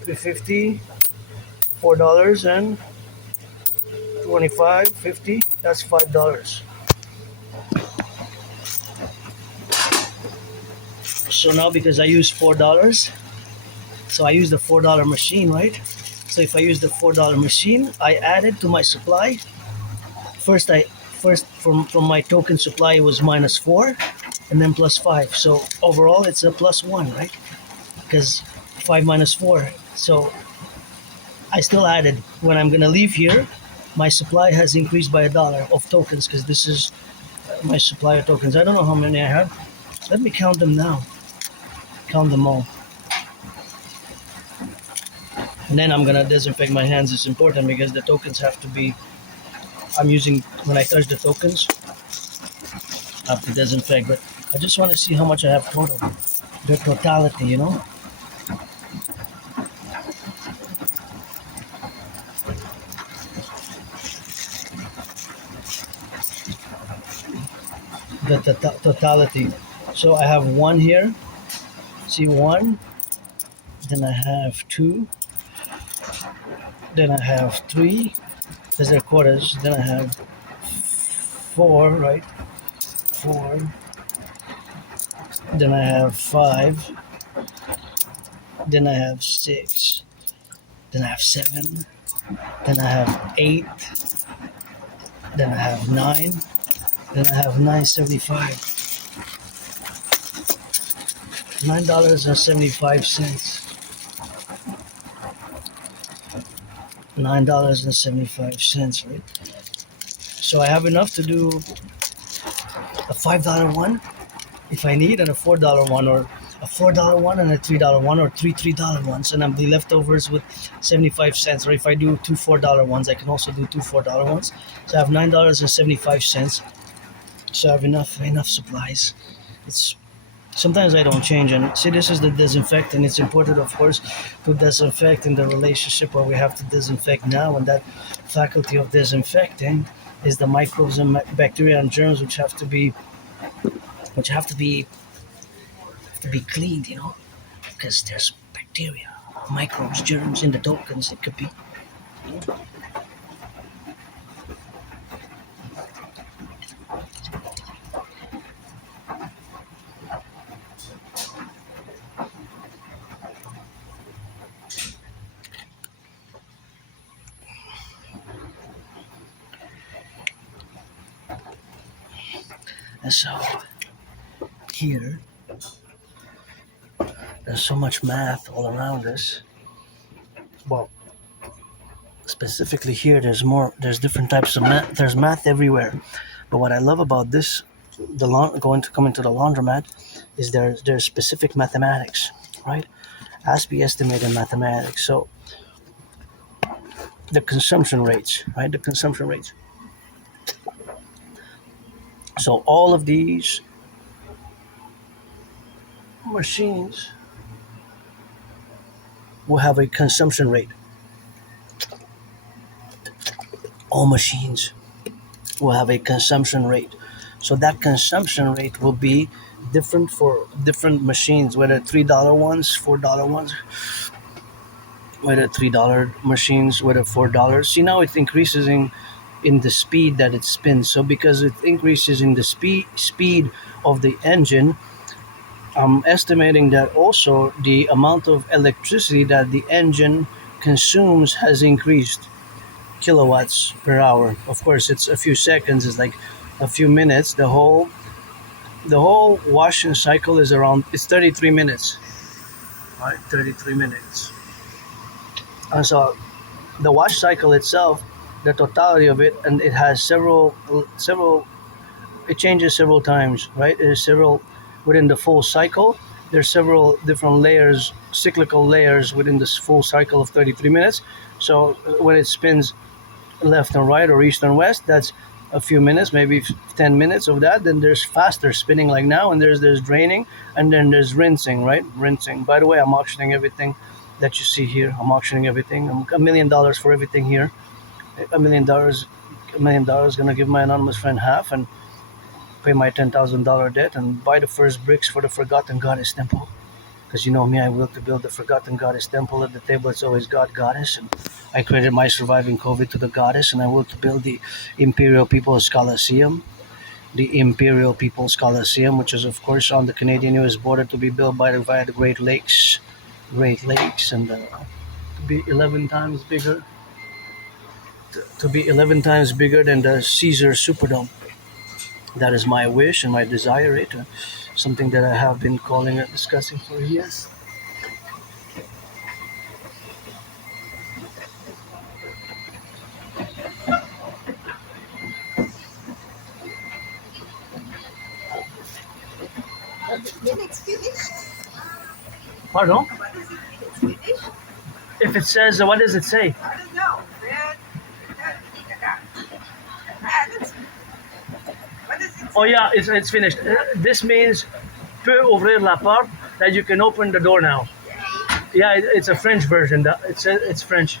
350, $4 and 25, 50. That's $5. So now because I use $4, so I use the $4 machine, right? So if I use the $4 machine, I add it to my supply. First from my token supply it was -4, and then +5. So overall it's a +1, right? Because 5 minus 4. So I still added. When I'm gonna leave here, my supply has increased by $1 of tokens because this is my supply of tokens. I don't know how many I have. Let me count them now. Count them all. And then I'm gonna disinfect my hands. It's important because the tokens have to be, I'm using, when I touch the tokens, I have to disinfect. But I just want to see how much I have total. The totality, you know? The totality. So I have 1 here. See, 1. Then I have 2. Then I have 3. Because they're quarters. Then I have 4, right? 4. Then I have 5. Then I have 6. Then I have 7. Then I have 8. Then I have 9. Then I have 9.75. $9.75. $9.75, right? So I have enough to do a $5 one if I need, and a $4 one, or a $4 one and a $3 one, or three $3 ones, and I'm the leftovers with 75 cents. Or if I do two $4 ones, I can also do two $4 ones. So I have $9.75. So I have enough supplies. It's sometimes I don't change. And see, this is the disinfectant. It's important, of course, to disinfect in the relationship where we have to disinfect now. And that faculty of disinfecting is the microbes and bacteria and germs which have to be cleaned, you know, because there's bacteria, microbes, germs in the tokens. It could be. And so here, there's so much math all around us. Well, specifically here, there's different types of math. There's math everywhere. But what I love about this, coming to the laundromat, is there's specific mathematics, right? Aspie estimated mathematics. So the consumption rates, right? The consumption rates. So all of these machines will have a consumption rate. all machines will have a consumption rate. So that consumption rate will be different for different machines, whether $3 ones, $4 ones, whether $3 machines, whether $4. See, now it increases in the speed that it spins. So because it increases in the speed of the engine, I'm estimating that also the amount of electricity that the engine consumes has increased kilowatts per hour. Of course, it's a few seconds, it's like a few minutes. The whole washing cycle is around, it's 33 minutes. Right, 33 minutes. And so the wash cycle itself, the totality of it, and it has several, it changes several times, right? There's several within the full cycle. There's several different layers, cyclical layers within this full cycle of 33 minutes. So when it spins left and right or east and west, that's a few minutes, maybe 10 minutes of that. Then there's faster spinning like now, and there's draining, and then there's rinsing, right? Rinsing. By the way, I'm auctioning everything that you see here. I'm auctioning everything. I'm $1 million for everything here. $1 million, gonna give my anonymous friend half and pay my $10,000 debt and buy the first bricks for the Forgotten Goddess Temple. Because you know me, I will to build the Forgotten Goddess Temple. At the table, it's always God, Goddess, and I created my surviving COVID to the Goddess, and I will to build the Imperial People's Coliseum, the Imperial People's Coliseum, which is of course on the Canadian-US border, to be built via the Great Lakes, and to be 11 times bigger, to be 11 times bigger than the Caesar Superdome. That is my wish and my desire. Something that I have been calling and discussing for years. Phoenix finished? Pardon? What is it? Phoenix finished? If it says, what does it say? I don't know. What does it say? Oh yeah, it's finished. This means peut ouvrir la porte, that you can open the door now. Yeah, it's a French version. It's French.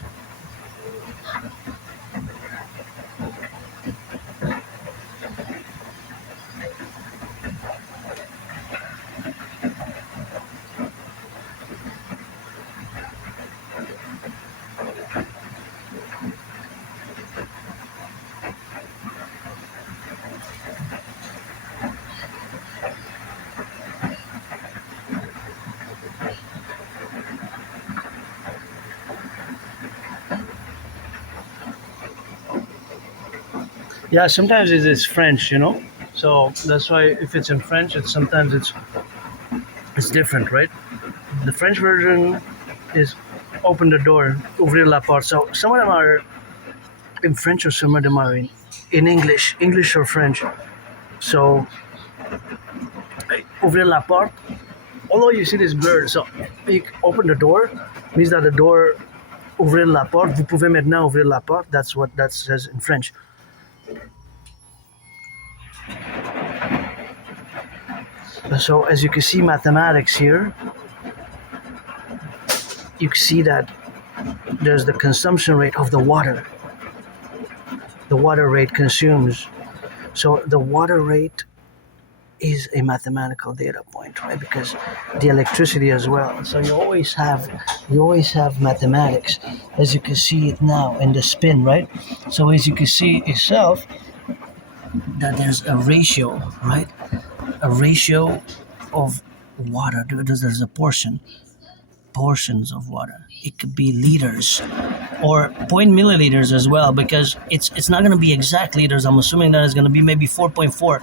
Yeah, sometimes it is French, so that's why if it's in French, sometimes it's different, right? The French version is open the door, ouvrir la porte. So some of them are in French, or some of them are in English or French. So ouvrir la porte, although you see this blurred, so you open the door means that the door, ouvrir la porte, vous pouvez maintenant ouvrir la porte. That's what that says in French. So as you can see, mathematics here, you can see that there's the consumption rate of the water. The water rate consumes. So the water rate is a mathematical data point, right? Because the electricity as well. So you always have mathematics, as you can see it now in the spin, right? So as you can see itself, that there's a ratio, right? A ratio of water. There's a portions of water. It could be liters or point milliliters as well, because it's not going to be exact liters. I'm assuming that it's going to be maybe 4.4.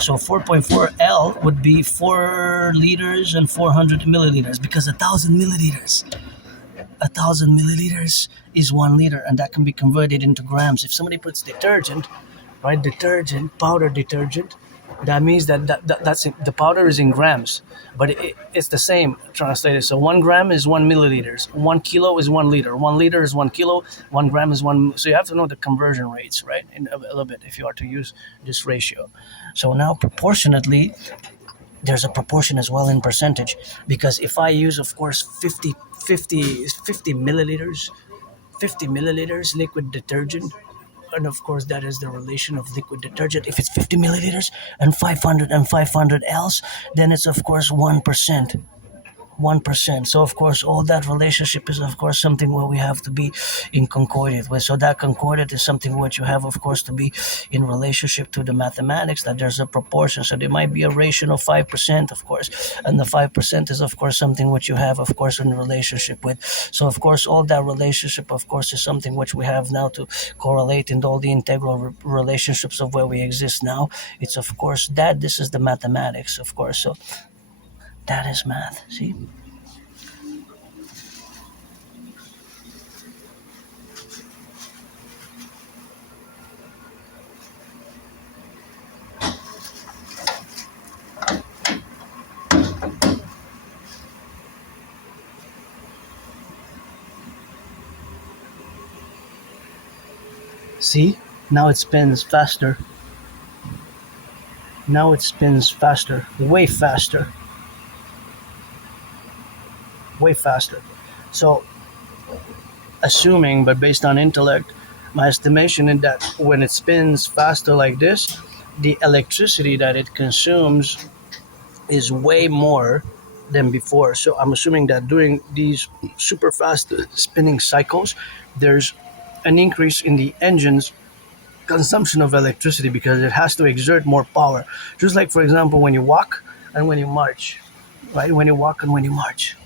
So 4.4 L would be 4 liters and 400 milliliters, because 1,000 milliliters is 1 liter, and that can be converted into grams. If somebody puts detergent, right, powder detergent, that means that's the powder is in grams, but it's the same translated. So 1 gram is 1 milliliters, 1 kilo is 1 liter, 1 liter is 1 kilo, 1 gram is 1. So you have to know the conversion rates, right, in a little bit if you are to use this ratio. So now proportionately, there's a proportion as well in percentage, because if I use, of course, 50 milliliters liquid detergent, and of course that is the relation of liquid detergent. If it's 50 milliliters and 500 else, then it's of course 1%. 1%. So of course all that relationship is of course something where we have to be in concordant with. So that concordant is something what you have of course to be in relationship to the mathematics, that there's a proportion. So there might be a ratio of 5% of course, and the 5% is of course something what you have of course in relationship with. So of course all that relationship of course is something which we have now to correlate in all the integral relationships of where we exist now. It's of course that this is the mathematics of course. So that is math. See? See? Now it spins faster. Now it spins faster. Way faster. Way faster. So, assuming, but based on intellect, my estimation is that when it spins faster like this, the electricity that it consumes is way more than before. So I'm assuming that during these super fast spinning cycles, there's an increase in the engine's consumption of electricity because it has to exert more power. Just like, for example, when you walk and when you march, right? When you walk and when you march.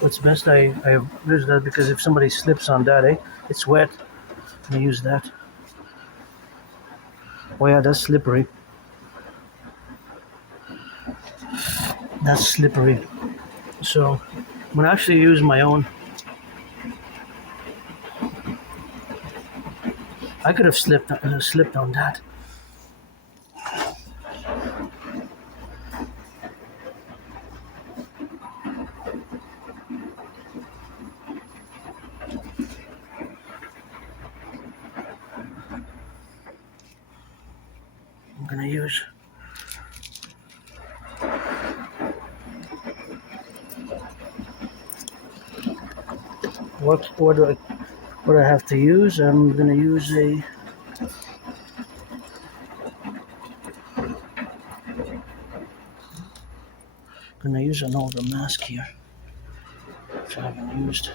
What's best, I use that because if somebody slips on that, it's wet. I use that. Oh yeah, that's slippery. That's slippery. So I'm gonna actually use my own. I could have slipped on that. I'm gonna use. What do I have to use? I'm gonna use a. Gonna use an older mask here, which I haven't used.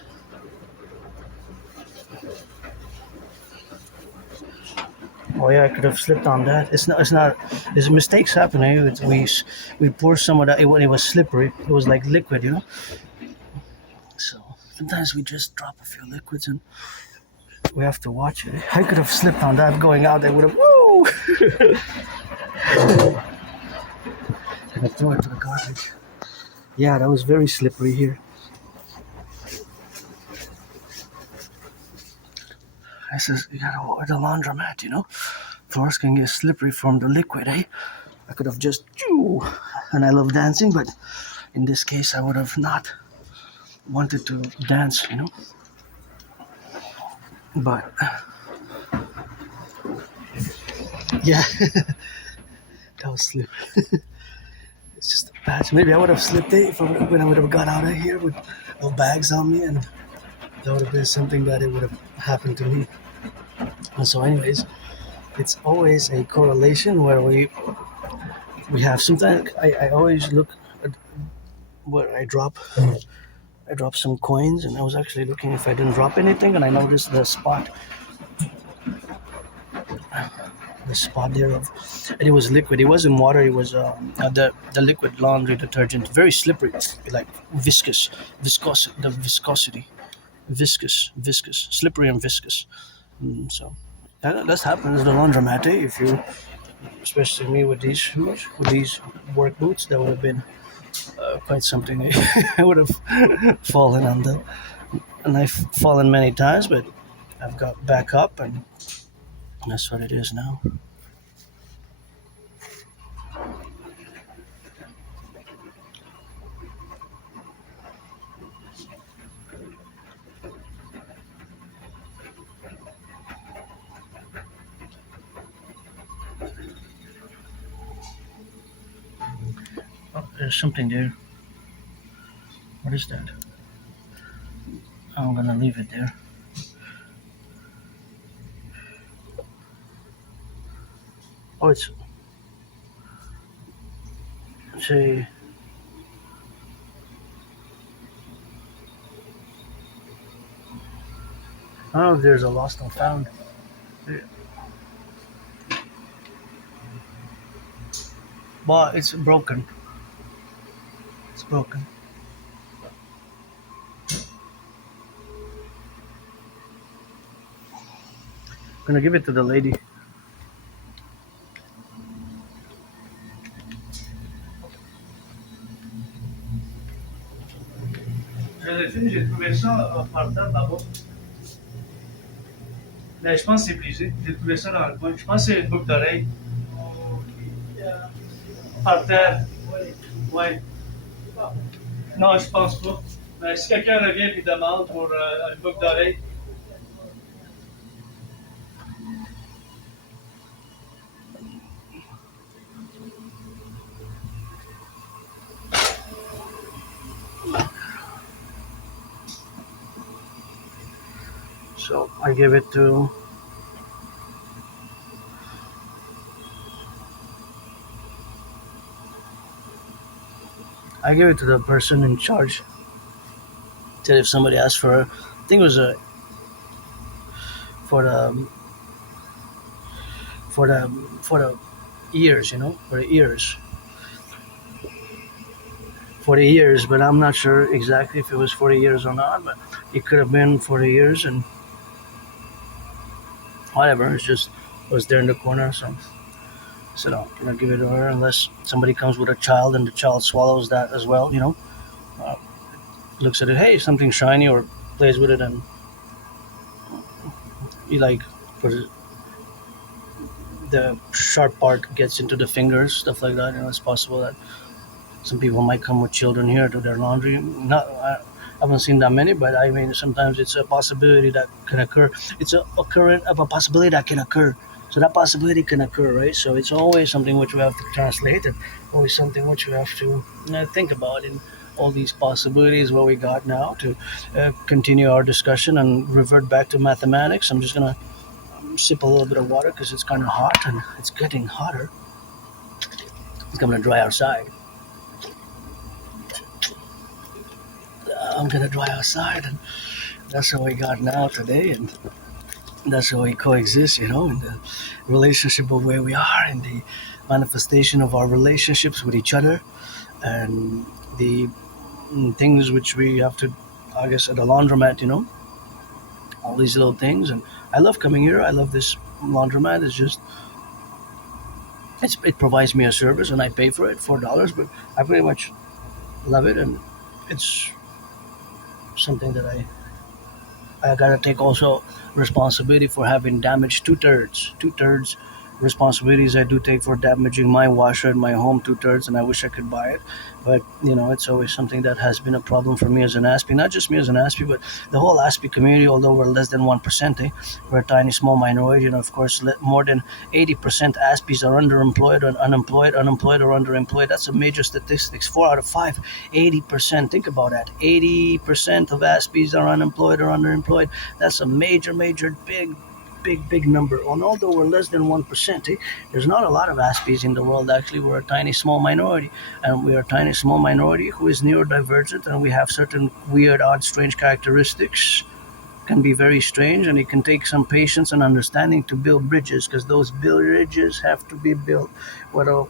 Oh yeah, I could have slipped on that. It's not. It's not. There's mistakes happening. We pour some of that. It was slippery. It was like liquid, you know. So sometimes we just drop a few liquids and we have to watch it. I could have slipped on that going out. I would have. Woo! And I throw it to the garbage. Yeah, that was very slippery here. I says, you gotta order the laundromat, Floors can get slippery from the liquid, eh? I could have just, and I love dancing, but in this case, I would have not wanted to dance, But, yeah, that was slippery. It's just a patch. Maybe I would have slipped it when I would have got out of here with no bags on me, and that would have been something that it would have happened to me. And so, anyways, it's always a correlation where we have sometimes. I always look at what I drop. I dropped some coins, and I was actually looking if I didn't drop anything, and I noticed the spot there and it was liquid. It wasn't water. It was the liquid laundry detergent, very slippery, like viscosity, slippery and viscous. So that's happens the laundromat. If you, especially me with these shoes, with these work boots, that would have been quite something. I would have fallen under, and I've fallen many times, but I've got back up, and that's what it is now. Oh, there's something there. What is that? I'm gonna leave it there. Oh, it's a. I don't know if there's a lost and found. But it's broken. It's broken. I'm gonna give it to the lady. J'ai trouvé ça par terre là-bas. Mais je pense que c'est brisé. J'ai trouvé ça dans le coin. Je pense que c'est une boucle d'oreille. Par terre. Ouais. Non, je pense pas. Mais si quelqu'un revient et demande pour une boucle d'oreille. So I give it to the person in charge. Said if somebody asked for, I think it was for the ears, for the ears. For the years, but I'm not sure exactly if it was 40 years or not, but it could have been 40 years, and whatever, it was there in the corner, so I said, I'm gonna give it to her unless somebody comes with a child and the child swallows that as well, looks at it, hey, something shiny, or plays with it, and you put it, the sharp part gets into the fingers, stuff like that. It's possible that some people might come with children here to their laundry. I haven't seen that many, but I mean, sometimes it's a possibility that can occur. It's a possibility that can occur. So that possibility can occur, right? So it's always something which we have to translate, and always something which we have to think about in all these possibilities what we got now to continue our discussion and revert back to mathematics. I'm just going to sip a little bit of water because it's kind of hot, and it's getting hotter. It's going to dry outside. I'm going to dry outside, and that's what we got now today, and that's how we coexist, in the relationship of where we are, and the manifestation of our relationships with each other, and the things which we have to, I guess, at the laundromat, all these little things. And I love coming here. I love this laundromat. It's just, it provides me a service, and I pay for it, $4, but I pretty much love it, and it's something that I gotta take also responsibility for having damaged two-thirds. Two-thirds responsibilities I do take for damaging my washer in my home, two-thirds, and I wish I could buy it. But it's always something that has been a problem for me as an Aspie. Not just me as an Aspie, but the whole Aspie community, although we're less than 1%, we're a tiny small minority, and of course more than 80% Aspies are underemployed or unemployed, unemployed or underemployed. That's a major statistics. 4 out of 5, 80%. Think about that. 80% of Aspies are unemployed or underemployed. That's a major, major, big number. And although we're less than 1%, there's not a lot of Aspies in the world. Actually, we're a tiny small minority, and we are a tiny small minority who is neurodivergent, and we have certain weird, odd, strange characteristics. Can be very strange, and it can take some patience and understanding to build bridges, because those bridges have to be built, whether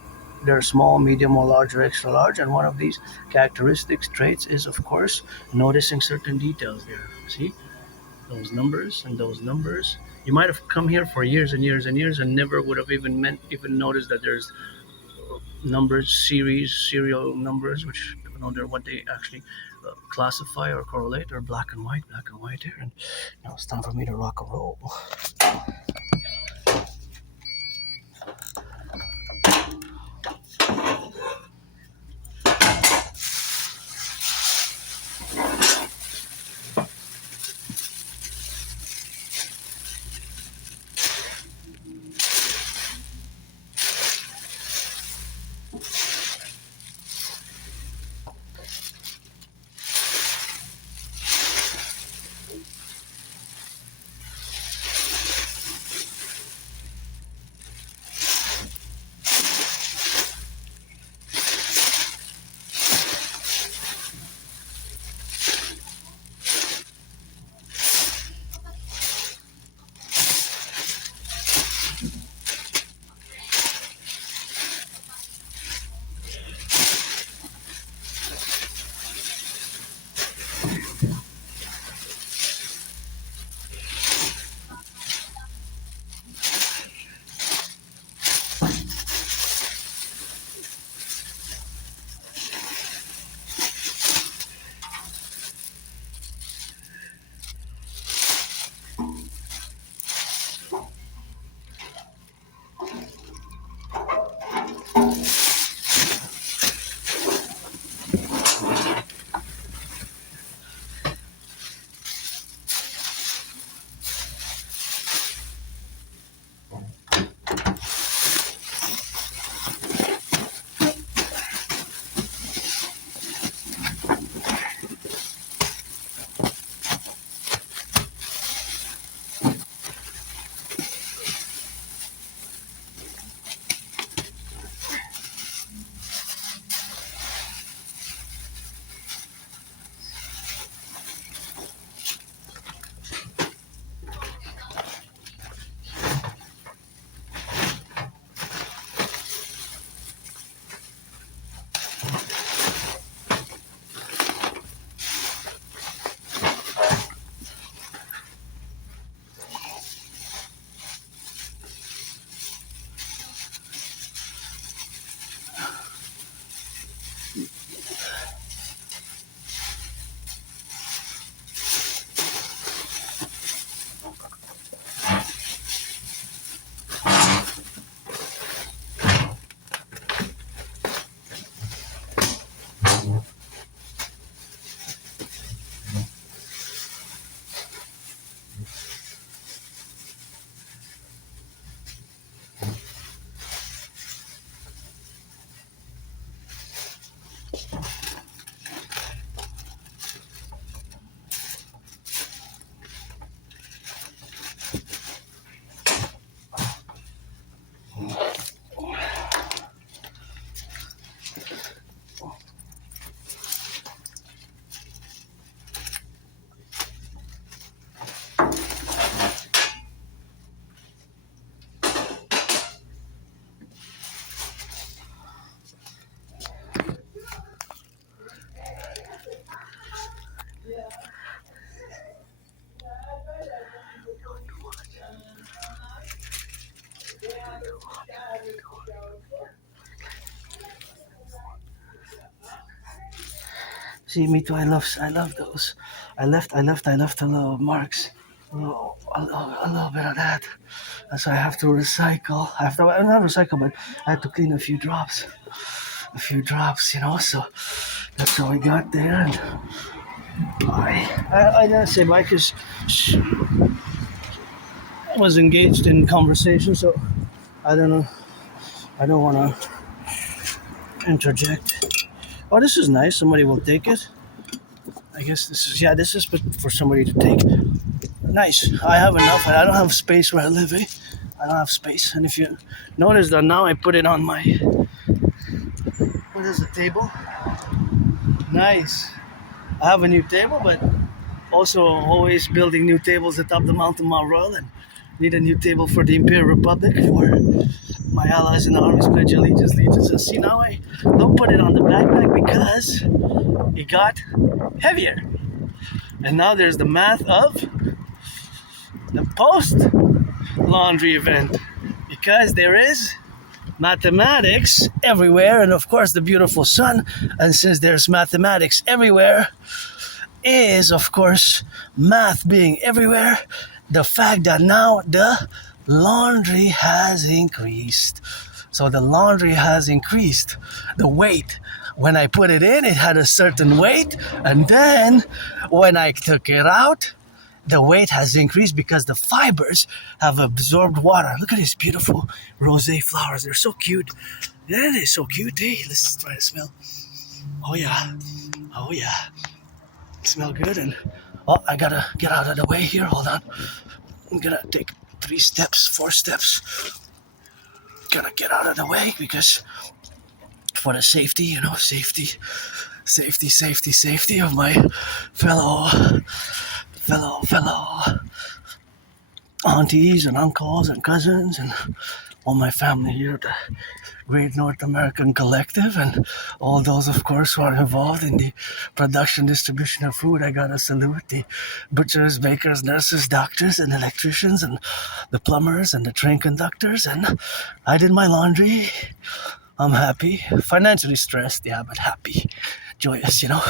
they're small, medium, or large, or extra large. And one of these characteristics, traits, is of course noticing certain details there. See those numbers and those numbers. You might have come here for years and years and years and never would have even noticed that there's numbers, serial numbers, which they're what they actually classify or correlate, or black and white here. And now it's time for me to rock and roll. See, me too. I love those. I left a little marks. A little bit of that. So I have to recycle. I have to, not recycle, but I had to clean a few drops, you know. So that's what we got there. And I didn't say bye because she was engaged in conversation, so I don't know. I don't want to interject. Oh, this is nice. Somebody will take it. I guess this is for somebody to take. Nice. I have enough. I don't have space where I live, eh? I don't have space. And if you notice that now I put it on my, what is the table? Nice. I have a new table, but also always building new tables atop the mountain Mount Royal, and need a new table for the Imperial Republic where my allies in the armies pledge allegiance. And see, now I don't put it on the backpack because it got heavier. And now there's the math of the post laundry event, because there is mathematics everywhere, and of course the beautiful sun. And since there's mathematics everywhere, is of course math being everywhere, the fact that now the laundry has increased. So the laundry has increased. The weight, when I put it in, it had a certain weight, and then when I took it out, the weight has increased because the fibers have absorbed water. Look at these beautiful rosé flowers. They're so cute. Yeah, they're so cute. Hey, let's try to smell. Oh yeah. Oh yeah. Smell good. And I gotta get out of the way here. Hold on. I'm gonna take 4 steps. Gotta get out of the way because for the safety, you know, safety of my fellow aunties and uncles and cousins and all my family here at the Great North American Collective, and all those, of course, who are involved in the production, distribution of food. I gotta salute the butchers, bakers, nurses, doctors, and electricians, and the plumbers, and the train conductors. And I did my laundry. I'm happy. Financially stressed, yeah, but happy. Joyous, you know.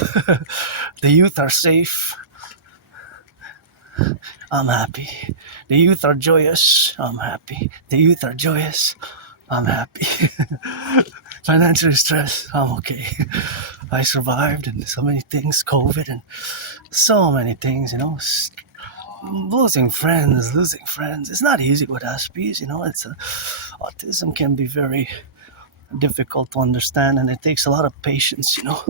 The youth are safe. I'm happy. The youth are joyous. I'm happy. The youth are joyous. I'm happy. Financially stressed. I'm okay. I survived, and so many things, COVID, and so many things, you know. Losing friends. It's not easy with Aspies, you know. Autism can be very difficult to understand, and it takes a lot of patience, you know.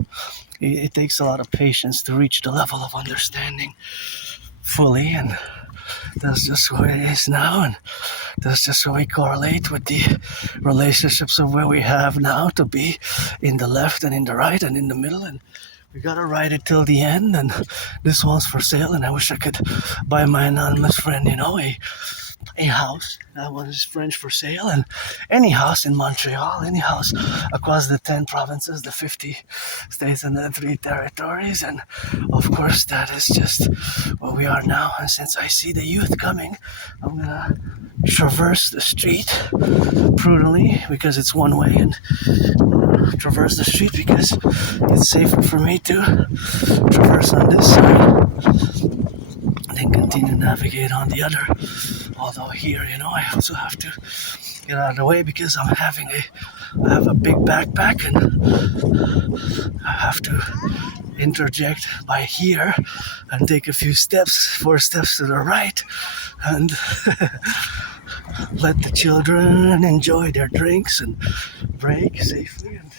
It takes a lot of patience to reach the level of understanding fully, and that's just what it is now, and that's just what we correlate with the relationships of where we have now to be in the left and in the right and in the middle, and we gotta ride it till the end. And this one's for sale, and I wish I could buy my anonymous friend, you know, a house. That one is French for sale, and any house in Montreal, any house across the 10 provinces, the 50 states, and the 3 territories. And of course, that is just where we are now. And since I see the youth coming, I'm gonna traverse the street prudently because it's one way, and traverse the street because it's safer for me to traverse on this side and then continue to navigate on the other. Although here, you know, I also have to get out of the way because I have a big backpack, and I have to interject by here and take a few steps, 4 steps to the right, and let the children enjoy their drinks and break safely. And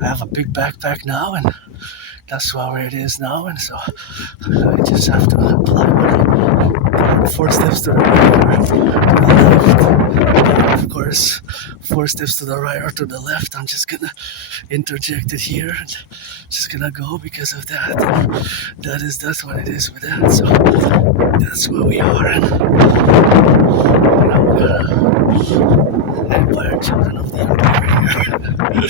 I have a big backpack now, and that's where it is now, and so I just have to apply 4 steps to the right or to the left. And of course, 4 steps to the right or to the left. I'm just gonna interject it here, and just gonna go because of that. And that's what it is with that. So that's where we are, and Empire, children of the Empire.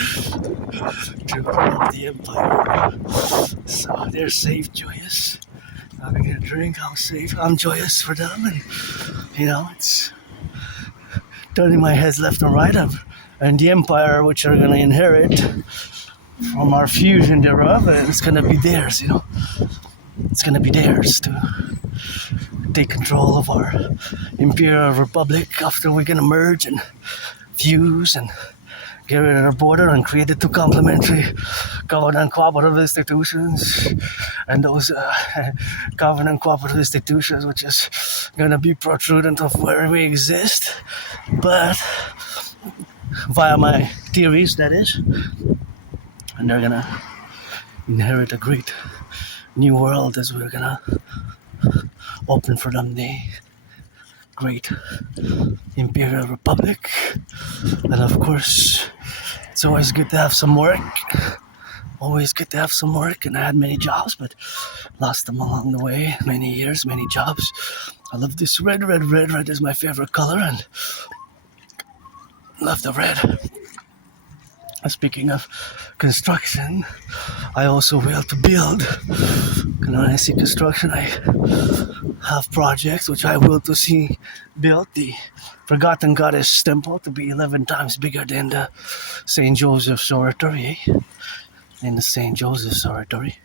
Children of the Empire. So they're safe, joyous, having a drink. I'm safe. I'm joyous for them, and you know, it's turning my heads left and right. And the Empire, which are gonna inherit, from our fusion thereof, and it's gonna be theirs, It's gonna be theirs to take control of our imperial republic after we're gonna merge and fuse and get rid of our border and create the two complementary covenant cooperative institutions, and those covenant cooperative institutions which is gonna be protrudent of where we exist, but via my theories, that is, and they're gonna inherit a great new world as we're gonna open for them the great imperial republic. And of course, it's always good to have some work. Always good to have some work, and I had many jobs, but lost them along the way. Many years, many jobs. I love this red. Red is my favorite color, and love the red. Speaking of construction, I also will to build. And when I see construction, I have projects which I will to see built. The Forgotten Goddess Temple to be 11 times bigger than the St. Joseph's Oratory. In the St. Joseph's Oratory,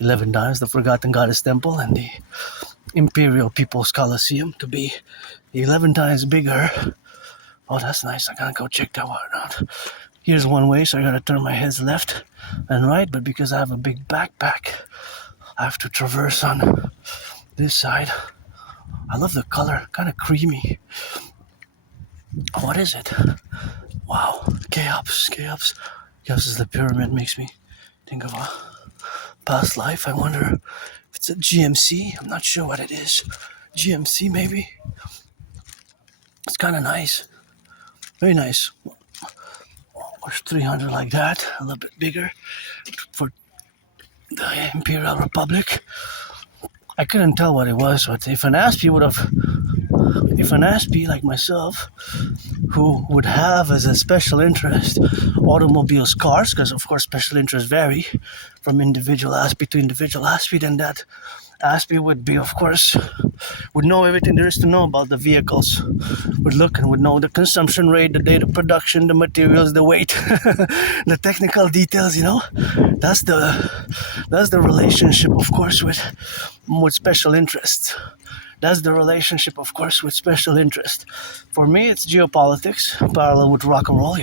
11 times the Forgotten Goddess Temple, and the Imperial People's Coliseum to be 11 times bigger. Oh, that's nice. I gotta go check that one out. Here's one way, so I gotta turn my heads left and right, but because I have a big backpack, I have to traverse on this side. I love the color, kind of creamy. What is it? Wow, Cheops is the pyramid. Makes me think of a past life. I wonder if it's a GMC. I'm not sure what it is. GMC maybe? It's kind of nice. Very nice. There's 300 like that, a little bit bigger for the Imperial Republic. I couldn't tell what it was, but if an Aspie like myself, who would have as a special interest automobiles, cars, because of course special interests vary from individual Aspie to individual Aspie, then that Aspie would be, of course, would know everything there is to know about the vehicles. Would look and would know the consumption rate, the date of production, the materials, the weight, the technical details. That's the relationship, of course, with special interests. That's the relationship, of course, with special interest. For me, it's geopolitics, parallel with rock and roll.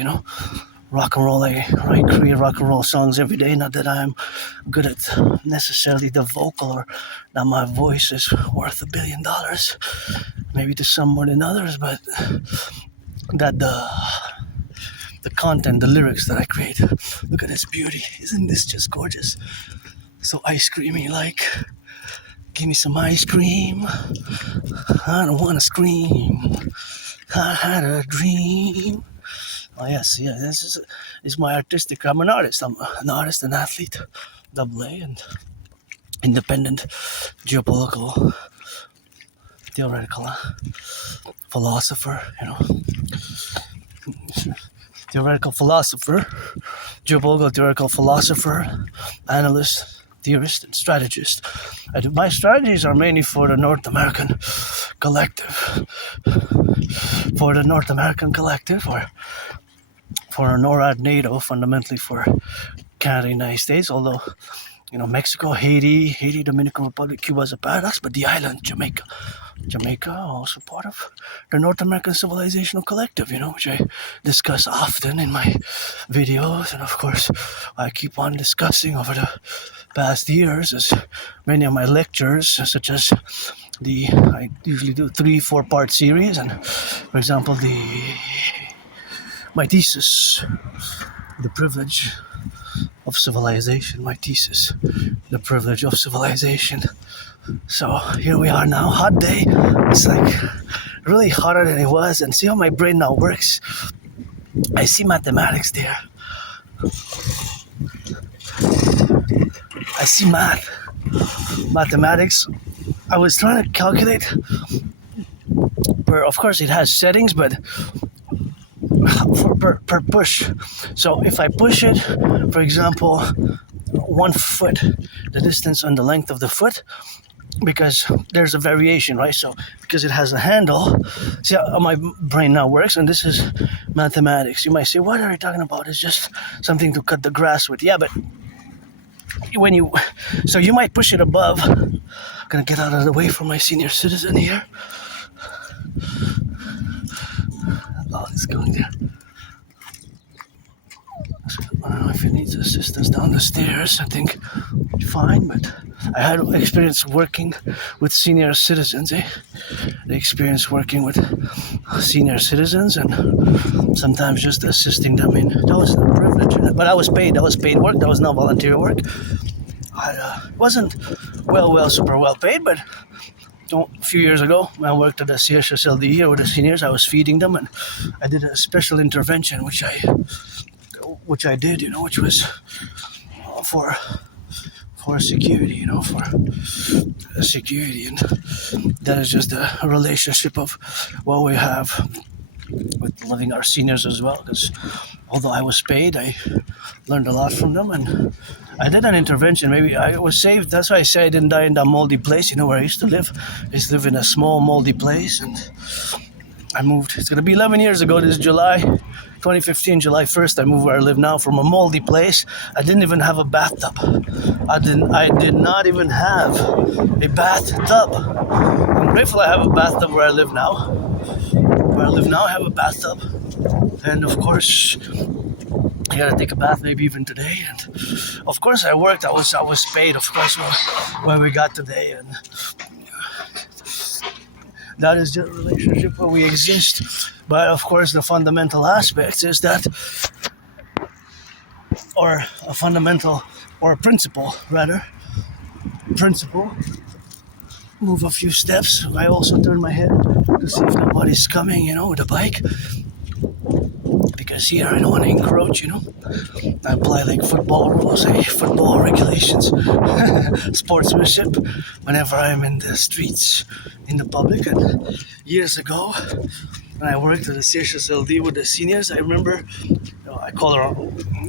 Rock and roll, I create rock and roll songs every day. Not that I'm good at necessarily the vocal, or that my voice is worth $1 billion, maybe to some more than others, but that the content, the lyrics that I create. Look at this beauty. Isn't this just gorgeous? So ice creamy, like, give me some ice cream. I don't want to scream. I had a dream. Oh yes, yeah. This is my artistic. I'm an artist. I'm an artist, an athlete, AA, and independent geopolitical theoretical philosopher. Theoretical philosopher, geopolitical theoretical philosopher, analyst, theorist, and strategist. My strategies are mainly for the North American Collective. For the North American Collective, or for NORAD, NATO, fundamentally for Canada, United States, although, Mexico, Haiti, Dominican Republic, Cuba is a paradox, but the island, Jamaica, also part of the North American Civilizational Collective, which I discuss often in my videos, and of course, I keep on discussing over the past years, as many of my lectures, such as I usually do 3-4 part series, and for example, my thesis, The Privilege of Civilization, my thesis, The Privilege of Civilization. So here we are now, hot day. It's like really hotter than it was, and see how my brain now works? I see mathematics there. I see mathematics. I was trying to calculate, of course it has settings, but per push. So if I push it, for example, 1 foot, the distance on the length of the foot, because there's a variation, right? So because it has a handle, see how my brain now works, and this is mathematics. You might say, what are you talking about? It's just something to cut the grass with. Yeah, but when you, so you might push it above. I'm gonna get out of the way from my senior citizen here. Oh, it's going there. I don't know if it needs assistance down the stairs. I think fine, but I had experience working with senior citizens. The experience working with senior citizens and sometimes just assisting them in. That was a privilege, but I was paid. That was paid work. That was not volunteer work. I wasn't super well paid, but a few years ago, I worked at the CHSLD here with the seniors. I was feeding them, and I did a special intervention, which I did, which was for security, for security, and that is just a relationship of what we have with loving our seniors as well. Because although I was paid, I learned a lot from them, and I did an intervention. Maybe I was saved. That's why I say I didn't die in that moldy place. Where I used to live. I used to live in a small moldy place, and I moved. It's gonna be 11 years ago. This July 2015, July 1st, I moved where I live now from a moldy place. I didn't even have a bathtub. I did not even have a bathtub. I'm grateful I have a bathtub where I live now. I have a bathtub. And of course, I gotta take a bath maybe even today. And of course I worked, I was paid, of course, when we got today. And that is the relationship where we exist. But of course, the fundamental aspect is that, or a fundamental, or a principle, move a few steps. I also turn my head to see if nobody's coming, with a bike. Because here I don't want to encroach, I apply like football rules, football regulations, sportsmanship whenever I'm in the streets, in the public. And years ago, when I worked at the CHSLD with the seniors, I remember, I call her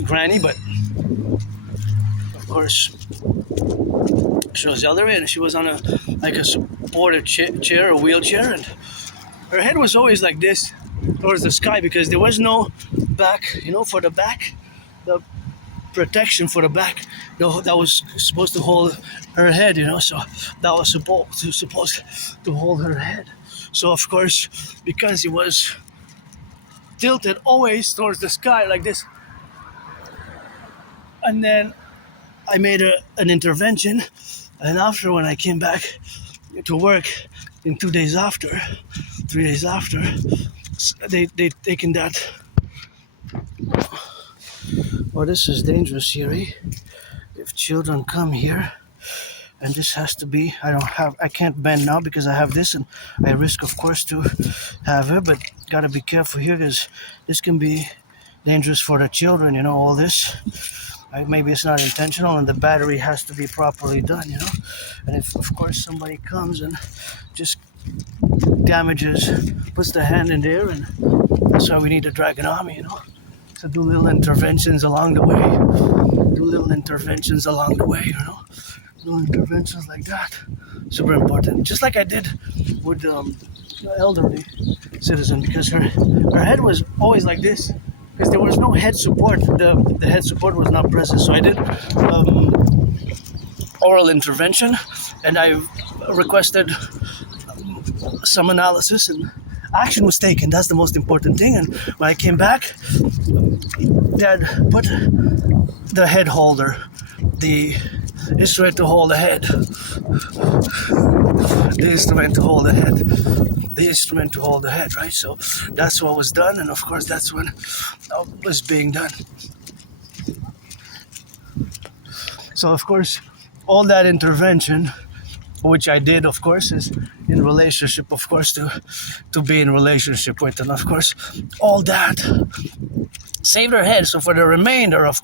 Granny, but of course, she was the other way, and she was on a supported chair, a wheelchair, and her head was always like this towards the sky because there was no back, for the back, the protection for the back that was supposed to hold her head, so that was supposed to hold her head. So of course, because it was tilted always towards the sky like this, and then I made an intervention, and after when I came back to work in 3 days after, they taken that. Oh, this is dangerous here, If children come here, and this has to be, I can't bend now because I have this, and I risk, of course, to have it, but gotta be careful here because this can be dangerous for the children, all this. Maybe it's not intentional, and the battery has to be properly done, And if, of course, somebody comes and just damages, puts the hand in there, and that's why we need a dragon army, to do little interventions along the way. Little interventions like that. Super important. Just like I did with the elderly citizen, because her head was always like this. Because there was no head support. The head support was not present. So I did oral intervention, and I requested some analysis, and action was taken. That's the most important thing. And when I came back, Dad put the head holder, the instrument to hold the head, right? So that's what was done, and of course that's when was being done. So of course, all that intervention, which I did, of course, is in relationship, of course, to be in relationship with, and of course, all that saved her head. So for the remainder of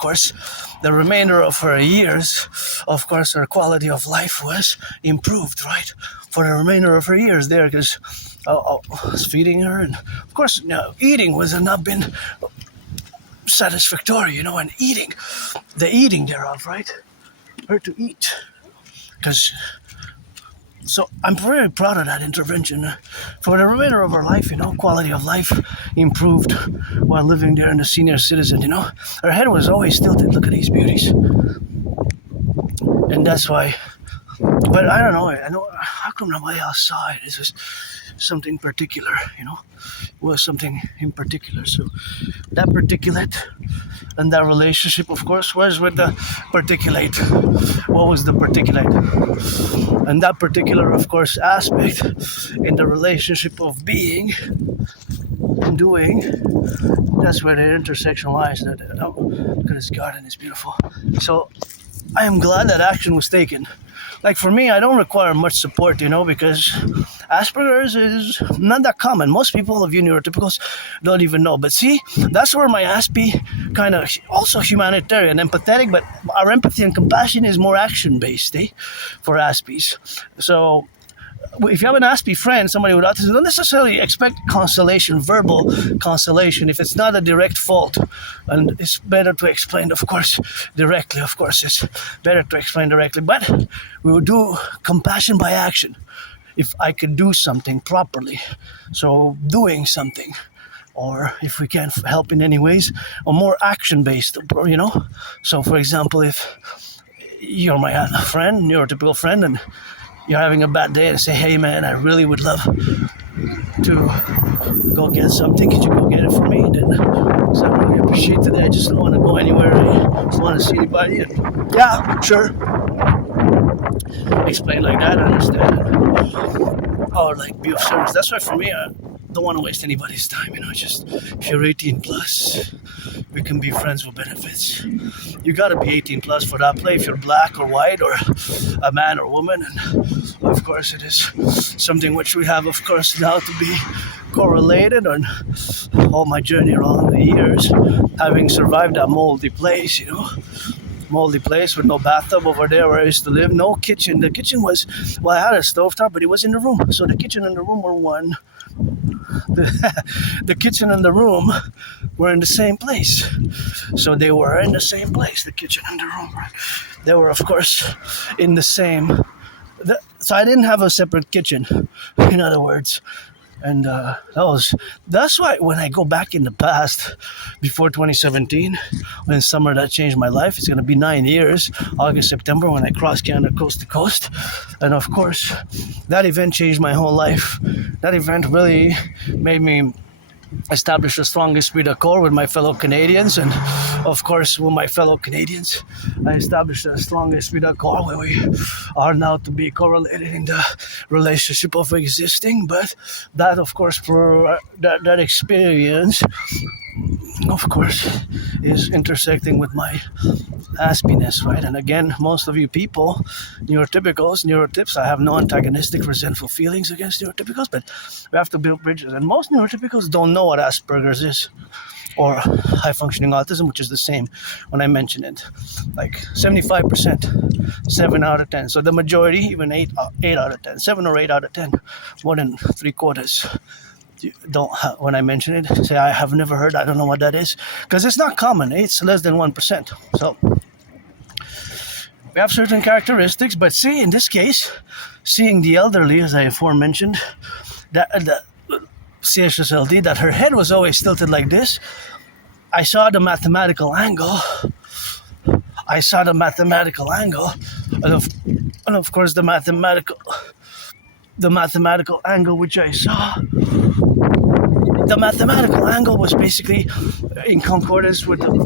her years, of course, her quality of life was improved, right? For the remainder of her years there, because I was feeding her, and of course, eating was not been satisfactory, and the eating thereof, right? Her to eat, because So I'm very proud of that intervention. For the remainder of our life, quality of life improved while living there in the senior citizen. Her head was always tilted. Look at these beauties, and that's why. But I don't know. I know how come nobody else saw it. It's just something particular, It was something in particular. So that particulate and that relationship, of course, was with the particulate. What was the particulate? And that particular, of course, aspect in the relationship of being and doing, that's where the intersection lies. Look at this garden, it's beautiful. So I am glad that action was taken. Like for me, I don't require much support, because Asperger's is not that common. Most people of you neurotypicals don't even know. But see, that's where my Aspie kind of also humanitarian, empathetic, but our empathy and compassion is more action-based, for Aspies. So if you have an Aspie friend, somebody with autism, don't necessarily expect consolation, verbal consolation, if it's not a direct fault. And it's better to explain, of course, directly. Of course, it's better to explain directly. But we will do compassion by action. If I could do something properly, so doing something, or if we can help in any ways, or more action-based, So, for example, if you're my friend, neurotypical friend, and you're having a bad day and say, hey man, I really would love to go get something. Could you go get it for me? Then so I really appreciate it. I just don't want to go anywhere. I just want to see anybody. And, yeah, sure. Explain like that, I understand. Or like be of service. That's why for me, I don't want to waste anybody's time. Just if you're 18 plus, we can be friends with benefits. You gotta be 18 plus for that play if you're black or white or a man or woman. And of course it is something which we have, of course, now to be correlated on all my journey along the years, having survived that moldy place, moldy place with no bathtub over there where I used to live, no kitchen. The kitchen was, I had a stovetop, but it was in the room. So the kitchen and the room were one. The kitchen and the room were in the same place. So they were in the same place, the kitchen and the room. They were, of course, in the same. So I didn't have a separate kitchen, in other words. And that's why when I go back in the past, before 2017, when summer that changed my life, it's going to be 9 years, August, September, when I crossed Canada coast to coast. And of course, that event changed my whole life. That event really made me establish a strong esprit de corps with my fellow Canadians. And of course, with my fellow Canadians, I established a strong esprit de corps where we are now to be correlated in the relationship of existing. But that, of course, for that experience, of course, is intersecting with my Aspiness, right? And again, most of you people, neurotypics, I have no antagonistic, resentful feelings against neurotypicals, but we have to build bridges. And most neurotypicals don't know what Asperger's is, or high-functioning autism, which is the same when I mention it. Like 75%, 7 out of 10. So the majority, even 8 out of 10, 7 or 8 out of 10, more than 3/4. Don't when I mention it, say I have never heard, I don't know what that is, because it's not common. It's less than 1%. So we have certain characteristics, but see, in this case, seeing the elderly, as I aforementioned, that the CHSLD, that her head was always tilted like this. I saw the mathematical angle. And of course the mathematical angle which I saw. The mathematical angle was basically in concordance with the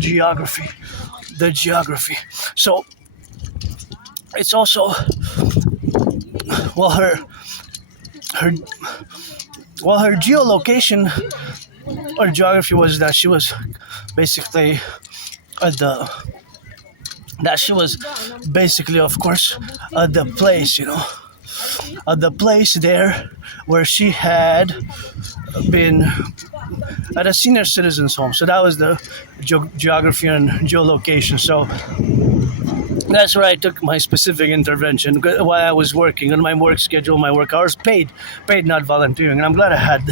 geography. So it's also, her geolocation or geography was that she was basically of course, the place, the place there where she had been at a senior citizens home. So that was the geography and geolocation. So that's where I took my specific intervention while I was working on my work schedule, my work hours, paid, not volunteering. And I'm glad I had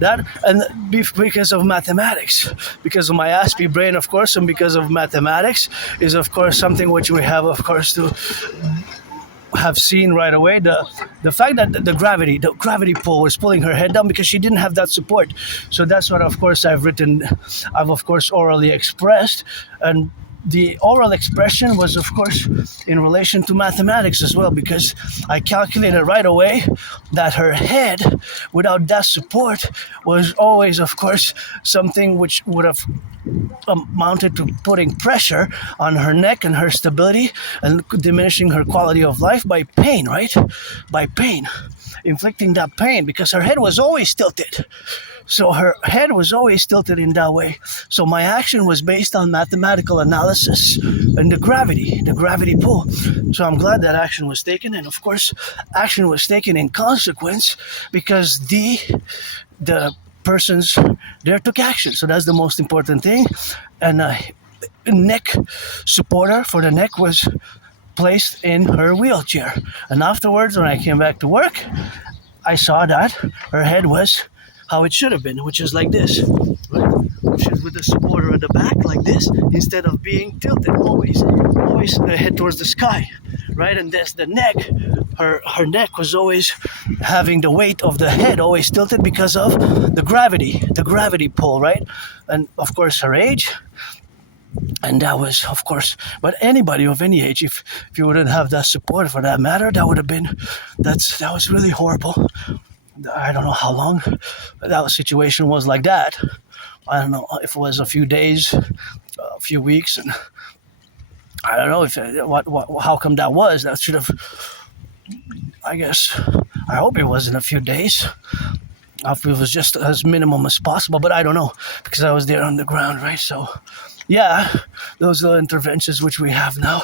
that. And because of mathematics, because of my Aspie brain, of course, and because of mathematics is, of course, something which we have, of course, to have seen right away the fact that the gravity pull was pulling her head down because she didn't have that support. So that's what, of course, I've of course orally expressed. And the oral expression was, of course, in relation to mathematics as well, because I calculated right away that her head, without that support, was always, of course, something which would have amounted to putting pressure on her neck and her stability and diminishing her quality of life by pain, right? By pain. Inflicting that pain because her head was always tilted. So her head was always tilted in that way. So my action was based on mathematical analysis and the gravity pull. So I'm glad that action was taken. And of course, action was taken in consequence because the persons there took action. So that's the most important thing. And a neck supporter for the neck was placed in her wheelchair. And afterwards, when I came back to work, I saw that her head was how it should have been, which is like this, right? Which is with the supporter at the back like this, instead of being tilted always the head towards the sky, right? And that's the neck. Her neck was always having the weight of the head always tilted because of the gravity pull, right? And of course her age. And that was, of course, but anybody of any age, if you wouldn't have that support for that matter, that would have been, that was really horrible. I don't know how long that situation was like that. I don't know if it was a few days, a few weeks, and I don't know if how come that was. That should have, I guess, I hope it wasn't a few days. I hope it was just as minimum as possible, but I don't know because I was there on the ground, right? So, yeah, those are interventions which we have now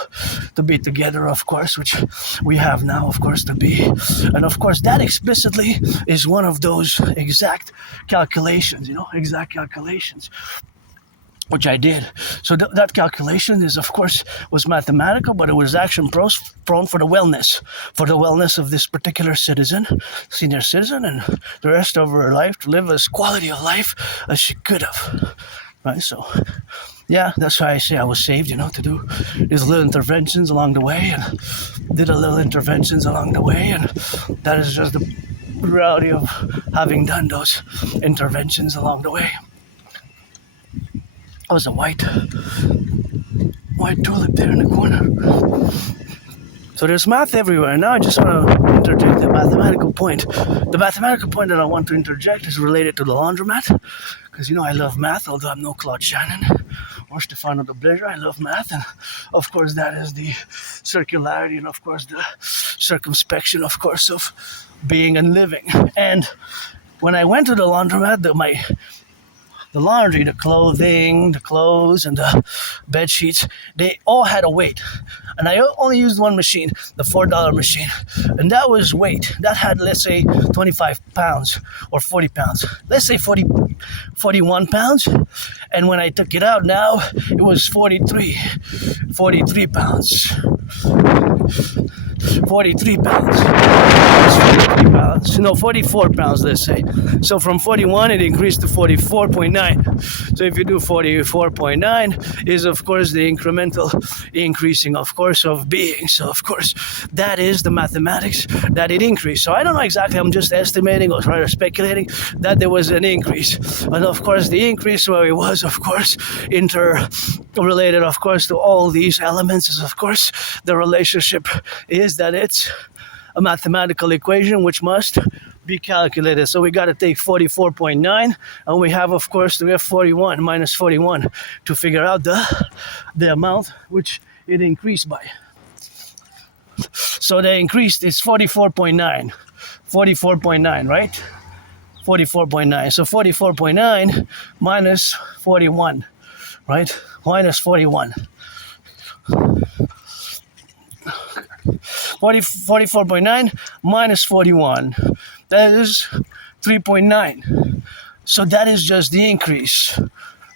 to be together, of course, which we have now, of course, to be. And of course, that explicitly is one of those exact calculations, which I did. So that calculation is, of course, was mathematical, but it was action prone for the wellness of this particular senior citizen, and the rest of her life to live as quality of life as she could have. Right, so yeah, that's why I say I was saved, to do these little interventions along the way, and did a little interventions along the way, and that is just the reality of having done those interventions along the way. I was a white tulip there in the corner. So there's math everywhere. Now I just want to interject the mathematical point. The mathematical point that I want to interject is related to the laundromat. Because, I love math, although I'm no Claude Shannon or Stefano de Blazer. I love math. And, of course, that is the circularity and, of course, the circumspection, of course, of being and living. And when I went to the laundromat, the laundry, the clothing, the clothes, and the bed sheets, they all had a weight. And I only used one machine, the $4 machine. And that was weight. That had, let's say, 25 pounds or 40 pounds. Let's say 41 pounds. And when I took it out now, it was 43 pounds. 43 pounds. No, 44 pounds, let's say. So from 41, it increased to 44.9. So if you do 44.9 is, of course, the incremental increasing, of course, of being. So, of course, that is the mathematics that it increased. So I don't know exactly. I'm just estimating or rather speculating that there was an increase. And, of course, the increase where it was, of course, interrelated, of course, to all these elements is, of course, the relationship is that it's a mathematical equation which must be calculated. So we got to take 44.9 and we have 41 minus 41 to figure out the amount which it increased by. So the increase is 44.9, right? 44.9. So 44.9 minus 41, right? Minus 41. 44.9 minus 41, that is 3.9. So that is just the increase,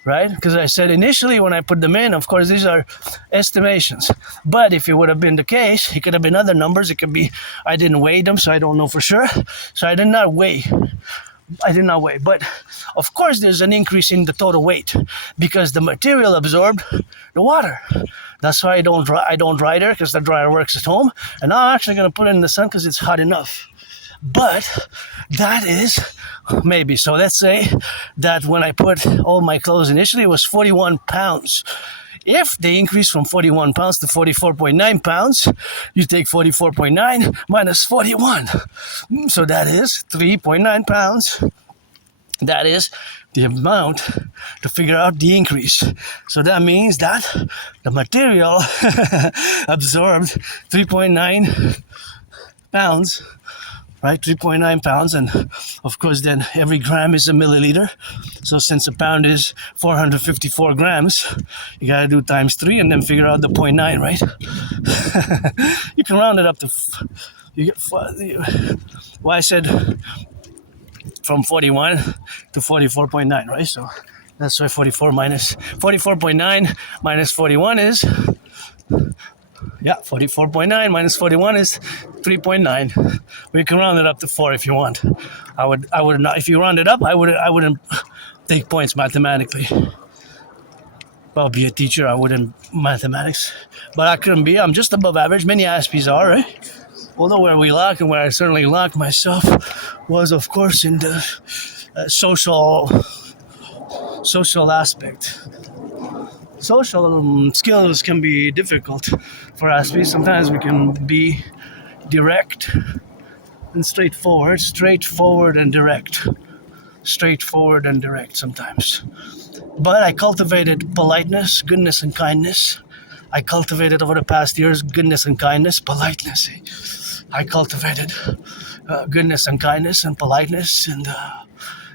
right? Because I said initially when I put them in, of course, these are estimations. But if it would have been the case, it could have been other numbers. It could be, I didn't weigh them, so I don't know for sure. So I did not weigh I did not weigh. But of course, there's an increase in the total weight because the material absorbed the water. That's why I don't dry there because the dryer works at home. And now I'm actually going to put it in the sun because it's hot enough. But that is maybe. So let's say that when I put all my clothes initially, it was 41 pounds. If they increase from 41 pounds to 44.9 pounds, you take 44.9 minus 41. So that is 3.9 pounds. That is the amount to figure out the increase. So that means that the material absorbed 3.9 pounds, right? 3.9 pounds. And of course, then every gram is a milliliter. So since a pound is 454 grams, you got to do times 3 and then figure out the 0.9, right? You can round it up to, you get, well, I said from 41 to 44.9, right? So that's why 44.9 minus 41 is, 44.9 minus 41 is 3.9. We can round it up to 4 if you want. I would not. If you round it up, I wouldn't take points mathematically. I'll be a teacher. I wouldn't mathematics, but I couldn't be. I'm just above average. Many Aspies are, right? Although where we lack and where I certainly lacked myself was, of course, in the social aspect. Social skills can be difficult for Aspies. Sometimes we can be direct and straightforward and direct. Straightforward and direct sometimes. But I cultivated politeness, goodness, and kindness. I cultivated over the past years goodness and kindness, politeness. I cultivated goodness and kindness and politeness. And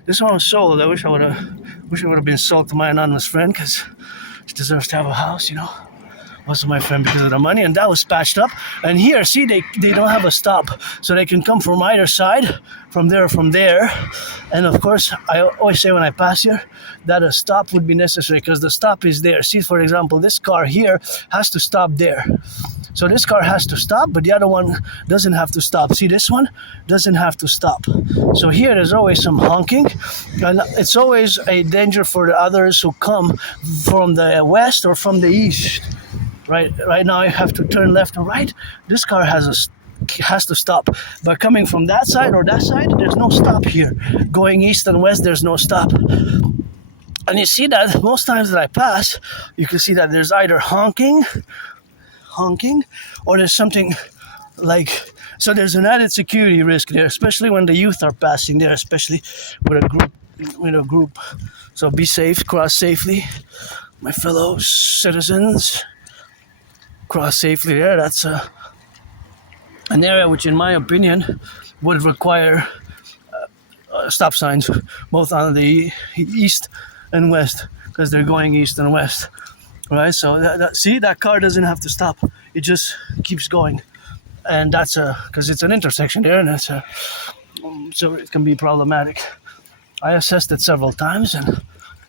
this one was sold. I wish I would have been sold to my anonymous friend because she deserves to have a house, you know. Wasn't my friend because of the money, and that was patched up. And here, see, they don't have a stop, so they can come from either side, from there. And of course, I always say when I pass here that a stop would be necessary because the stop is there. See, for example, this car here has to stop there. So this car has to stop, but the other one doesn't have to stop. See, this one doesn't have to stop. So here there's always some honking, and it's always a danger for the others who come from the west or from the east. Right now I have to turn left or right. This car has to stop. But coming from that side or that side, there's no stop here. Going east and west, there's no stop. And you see that most times that I pass, you can see that there's either honking, or there's something like, so there's an added security risk there, especially when the youth are passing there, especially with a group. So be safe, cross safely, my fellow citizens. Cross safely there. That's an area which, in my opinion, would require stop signs both on the east and west because they're going east and west, right? So see, that car doesn't have to stop; it just keeps going, and that's because it's an intersection there, and that's so it can be problematic. I assessed it several times, and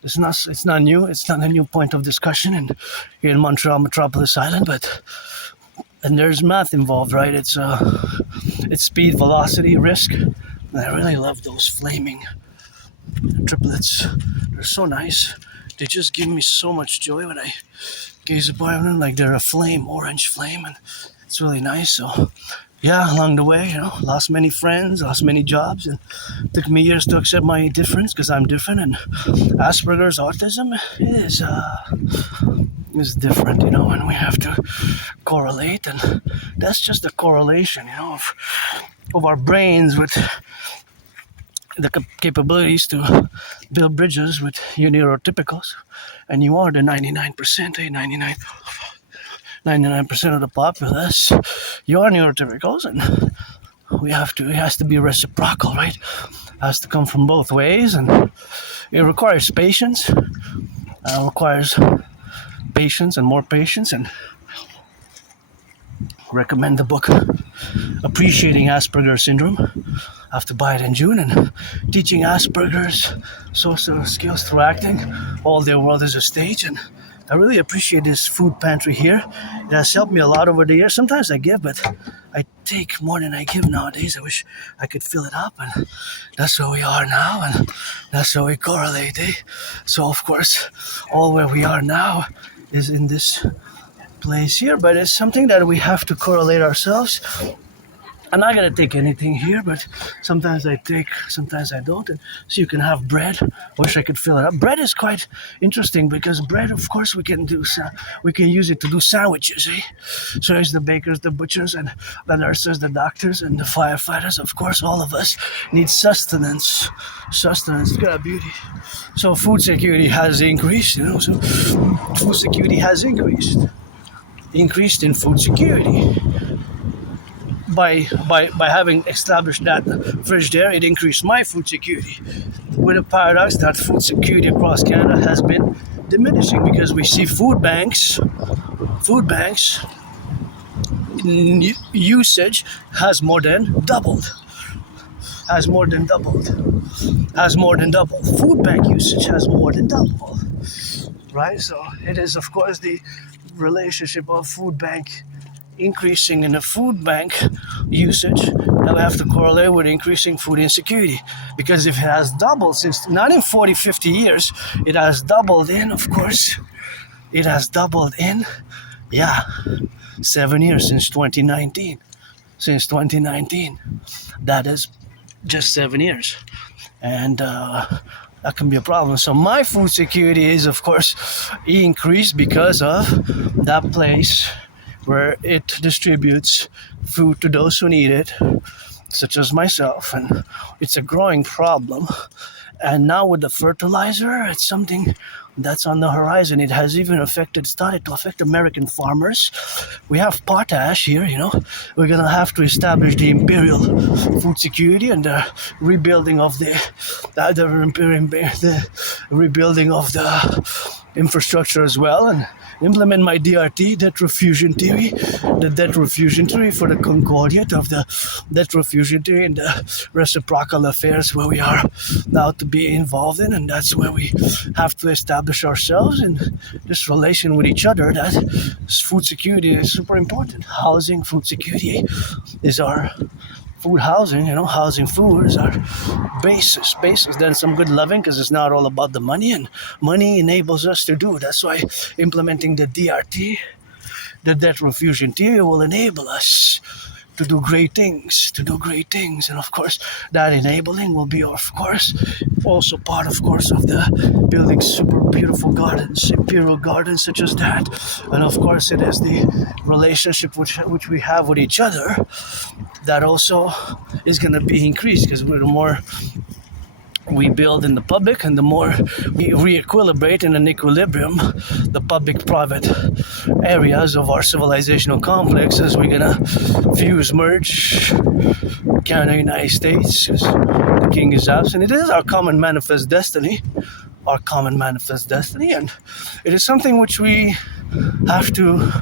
it's not new. It's not a new point of discussion here in Montreal Metropolis Island, and there's math involved, right? It's speed, velocity, risk. And I really love those flaming triplets. They're so nice. They just give me so much joy when I gaze upon them, like they're a flame, orange flame, and it's really nice. So yeah, along the way, lost many friends, lost many jobs, and it took me years to accept my difference because I'm different. And Asperger's autism is different, and we have to correlate, and that's just a correlation, of our brains with the capabilities to build bridges with you neurotypicals, and you are the 99%, 99% of the populace. You are neurotypicals, and it has to be reciprocal, right? It has to come from both ways, and it requires patience. And more patience, and recommend the book Appreciating Asperger's Syndrome. I have to buy it in June, and teaching Asperger's social skills through acting. All their world is a stage, and I really appreciate this food pantry here. It has helped me a lot over the years. Sometimes I give, but I take more than I give nowadays. I wish I could fill it up, and that's where we are now, and that's where we correlate. So of course, all where we are now is in this place here, but it's something that we have to correlate ourselves. I'm not gonna take anything here, but sometimes I take, sometimes I don't. And so you can have bread. Wish I could fill it up. Bread is quite interesting because bread, of course, we can use it to do sandwiches. So there's the bakers, the butchers, and the nurses, the doctors, and the firefighters. Of course, all of us need sustenance. Sustenance, look at that beauty. So food security has increased. So food security has increased in food security. By having established that fridge there, it increased my food security. With a paradox that food security across Canada has been diminishing because we see food banks usage has more than doubled. Food bank usage has more than doubled. Right? So it is, of course, the relationship of food bank increasing in the food bank usage that we have to correlate with increasing food insecurity, because if it has doubled since not in 40-50 years, it has doubled in, of course, 7 years since 2019. That is just 7 years, and that can be a problem. So my food security is, of course, increased because of that place where it distributes food to those who need it, such as myself, and it's a growing problem. And now with the fertilizer, it's something that's on the horizon. It has even started to affect American farmers. We have potash here, We're gonna have to establish the imperial food security and the rebuilding of the rebuilding of the infrastructure as well, and implement my DRT, debt refusion theory, for the concordiate of the debt refusion theory and the reciprocal affairs where we are now to be involved in, and that's where we have to establish ourselves in this relation with each other. That food security is super important. Housing, food security is our food, housing, housing, food is our basis. Then some good loving, because it's not all about the money, and money enables us to do. That's why implementing the DRT, the debt refusion theory, will enable us to do great things. And of course, that enabling will be, of course, also part, of course, of the building super beautiful gardens, imperial gardens such as that. And of course, it is the relationship which we have with each other that also is going to be increased, because the more we build in the public and the more we re-equilibrate in an equilibrium the public-private areas of our civilizational complexes, we're gonna merge Canada, United States, because the king is absent. It is our common manifest destiny, and it is something which we have to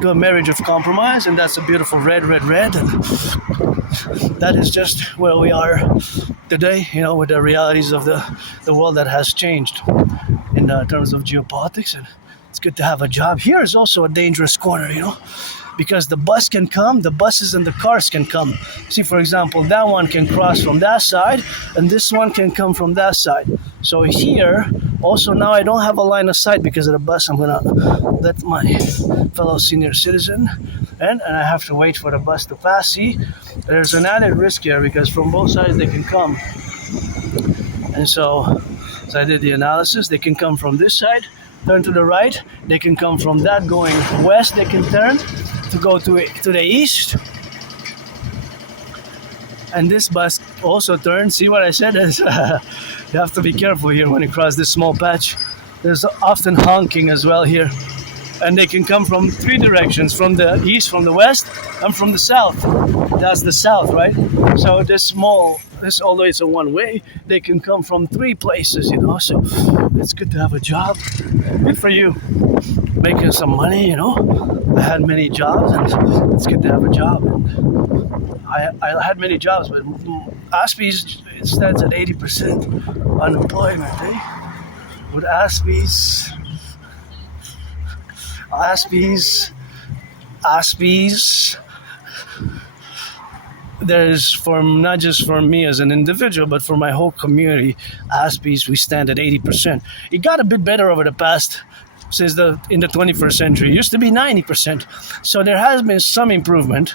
do a marriage of compromise, and that's a beautiful red, and that is just where we are today, with the realities of the world that has changed in terms of geopolitics. And it's good to have a job. Here is also a dangerous corner, because the buses and the cars can come. See, for example, that one can cross from that side, and this one can come from that side. So here, also now I don't have a line of sight because of the bus. I'm gonna let my fellow senior citizen, and I have to wait for the bus to pass. See, there's an added risk here because from both sides they can come. And so I did the analysis. They can come from this side, turn to the right. They can come from that going west. They can turn to go to the east. And this bus also turns. See what I said? You have to be careful here when you cross this small patch. There's often honking as well here. And they can come from three directions, from the east, from the west, and from the south. That's the south, right? So although it's a one way, they can come from three places, so it's good to have a job. Good for you. Making some money, I had many jobs, and it's good to have a job. And I had many jobs, but Aspie stands at 80% unemployment, With Aspie's, Aspies. There's for not just for me as an individual, but for my whole community, Aspies, we stand at 80%. It got a bit better over the past since in the 21st century. It used to be 90%. So there has been some improvement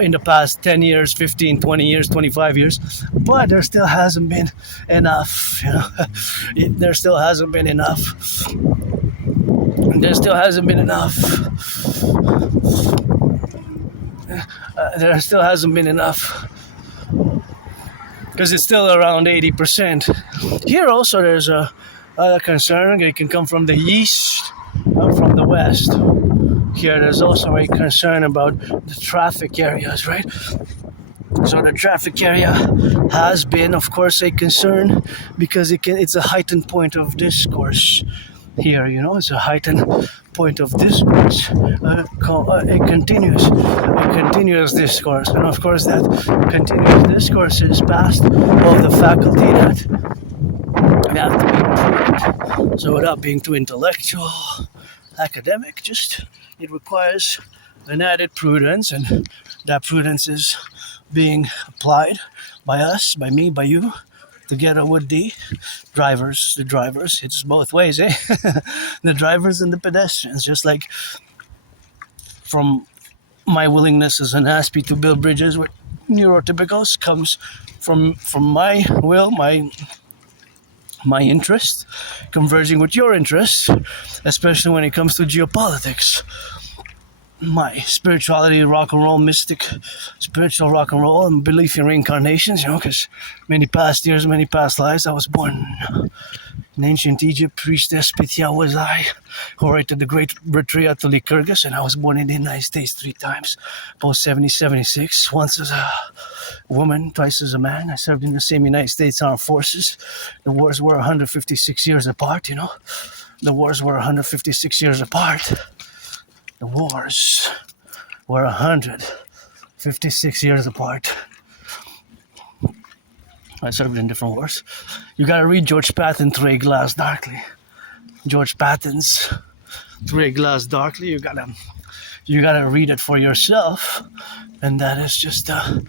in the past 10 years, 15, 20 years, 25 years, but there still hasn't been enough. There still hasn't been enough. There still hasn't been enough. There still hasn't been enough because it's still around 80%. Here also there's a concern. It can come from the east or from the west. Here there's also a concern about the traffic areas, right? So the traffic area has been, of course, a concern because it's a heightened point of discourse. Here, it's a heightened point of discourse, a continuous discourse, and of course that continuous discourse is passed of the faculty that have to be prudent. So without being too intellectual, academic, it requires an added prudence, and that prudence is being applied by us, by me, by you, together with the drivers. It's both ways, the drivers and the pedestrians. Just like from my willingness as an Aspie to build bridges with neurotypicals comes from my will, my interest converging with your interest, especially when it comes to geopolitics. My spirituality, rock and roll, mystic, spiritual rock and roll, and belief in reincarnations, because many past years, many past lives, I was born in ancient Egypt, priestess Pythia was I, who orated the great Retreat to Lycurgus, and I was born in the United States 3 times, both 76, once as a woman, twice as a man. I served in the same United States Armed Forces. The wars were 156 years apart, The wars were 156 years apart. The wars were 156 years apart. I served in different wars. You gotta read George Patton, Through a Glass Darkly. George Patton's Through a Glass Darkly. You gotta read it for yourself. And that is just the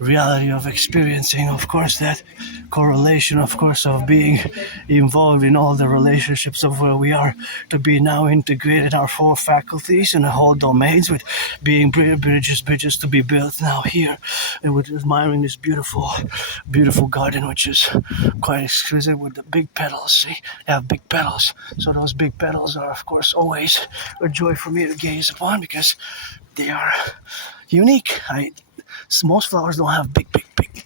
reality of experiencing, of course, that correlation, of course, of being involved in all the relationships of where we are to be now integrated our 4 faculties and the whole domains with being bridges to be built now here, and with admiring this beautiful garden, which is quite exquisite with the big petals. See, they have big petals. So those big petals are, of course, always a joy for me to gaze upon because they are unique. Most flowers don't have big,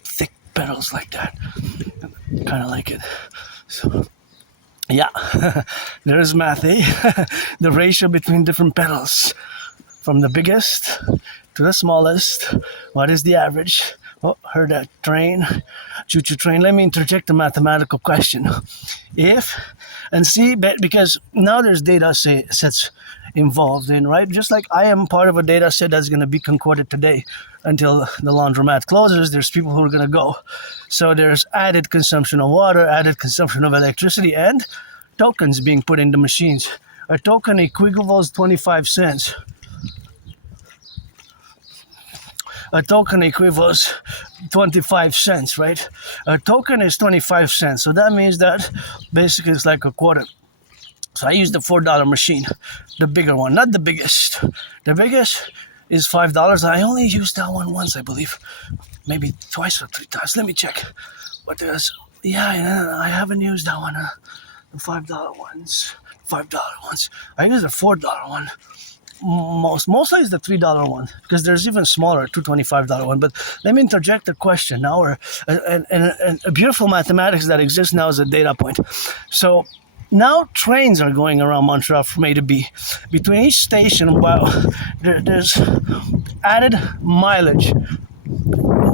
thick petals like that. Kind of like it. So, yeah, there's Mathx, the ratio between different petals, from the biggest to the smallest. What is the average? Oh, heard that train, choo-choo train. Let me interject a mathematical question. Because now there's data sets involved in, right? Just like I am part of a data set that's going to be concorded today until the laundromat closes, there's people who are going to go. So there's added consumption of water, added consumption of electricity, and tokens being put in the machines. A token equivals 25 cents. A token equivals 25 cents, right? A token is 25 cents. So that means that basically it's like a quarter. So I use the $4 machine, the bigger one, not the biggest. The biggest is $5. I only used that one once, I believe. Maybe twice or 3 times. Let me check. But I haven't used that one. The $5 ones. I use the $4 one. Mostly is the $3 one, because there's even smaller $2.25 one. But let me interject a question now, or a beautiful mathematics that exists now as a data point. So now trains are going around Montreal from A to B. Between each station, there's added mileage,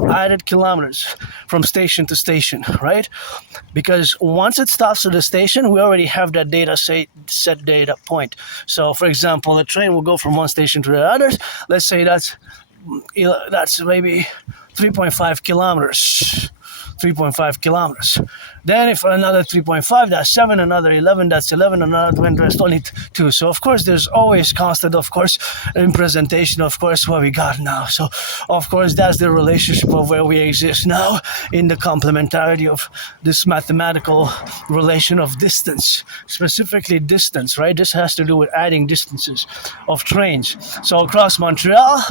added kilometers from station to station, right? Because once it stops at the station, we already have that set data point. So, for example, a train will go from one station to the other. Let's say that's maybe 3.5 kilometers. 3.5 kilometers. Then if another 3.5, that's 7, another 11, that's 11, another 20, that's only 2. So of course there's always constant, of course, in presentation, of course, what we got now. So of course that's the relationship of where we exist now in the complementarity of this mathematical relation of distance, specifically distance, right? This has to do with adding distances of trains. So across Montreal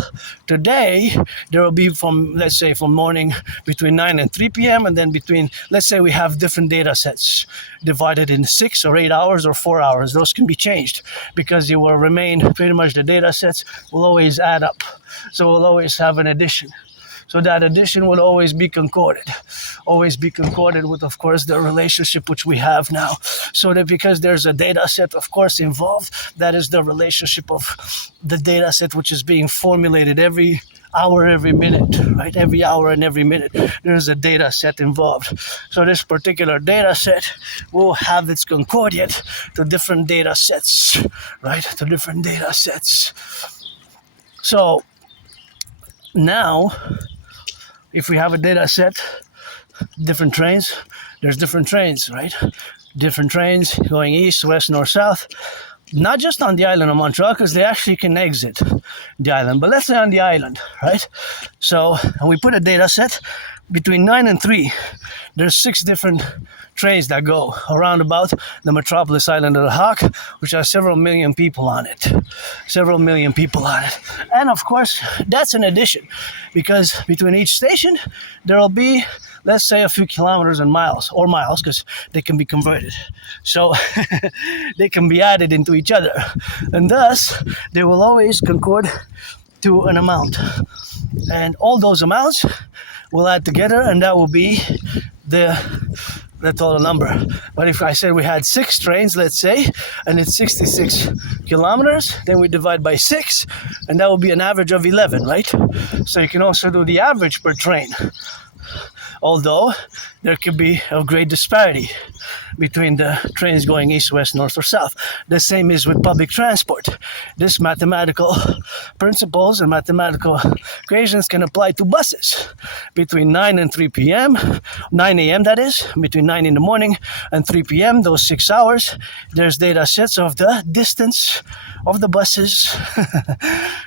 today, there will be from, let's say, from morning between 9 and 3 p.m. and then between, let's say we have different data sets divided in 6 or 8 hours or 4 hours. Those can be changed because you will remain pretty much the data sets will always add up. So we'll always have an addition. So that addition will always be concorded with, of course, the relationship which we have now. So that because there's a data set, of course, involved, that is the relationship of the data set which is being formulated every hour, every minute, right? Every hour and every minute, there's a data set involved. So this particular data set will have its concordiate to different data sets, right? To different data sets. So now, if we have a data set, different trains, there's different trains, right? Different trains going east, west, north, south. Not just on the island of Montreal, because they actually can exit the island, but let's say on the island, right? So, and we put a data set between 9 and 3. There's 6 different trains that go around about the metropolis island of the Hawk, which has several million people on it. And of course, that's an addition, because between each station, there will be, let's say, a few kilometers and miles, because they can be converted. So they can be added into each other. And thus, they will always concord to an amount. And all those amounts will add together, and that will be the total number. But if I said we had 6 trains, let's say, and it's 66 kilometers, then we divide by 6, and that will be an average of 11, right? So you can also do the average per train. Although there could be a great disparity between the trains going east, west, north, or south. The same is with public transport. This mathematical principles and mathematical equations can apply to buses between 9 and 3 p.m., 9 a.m. that is, between 9 in the morning and 3 p.m., those 6 hours. There's data sets of the distance of the buses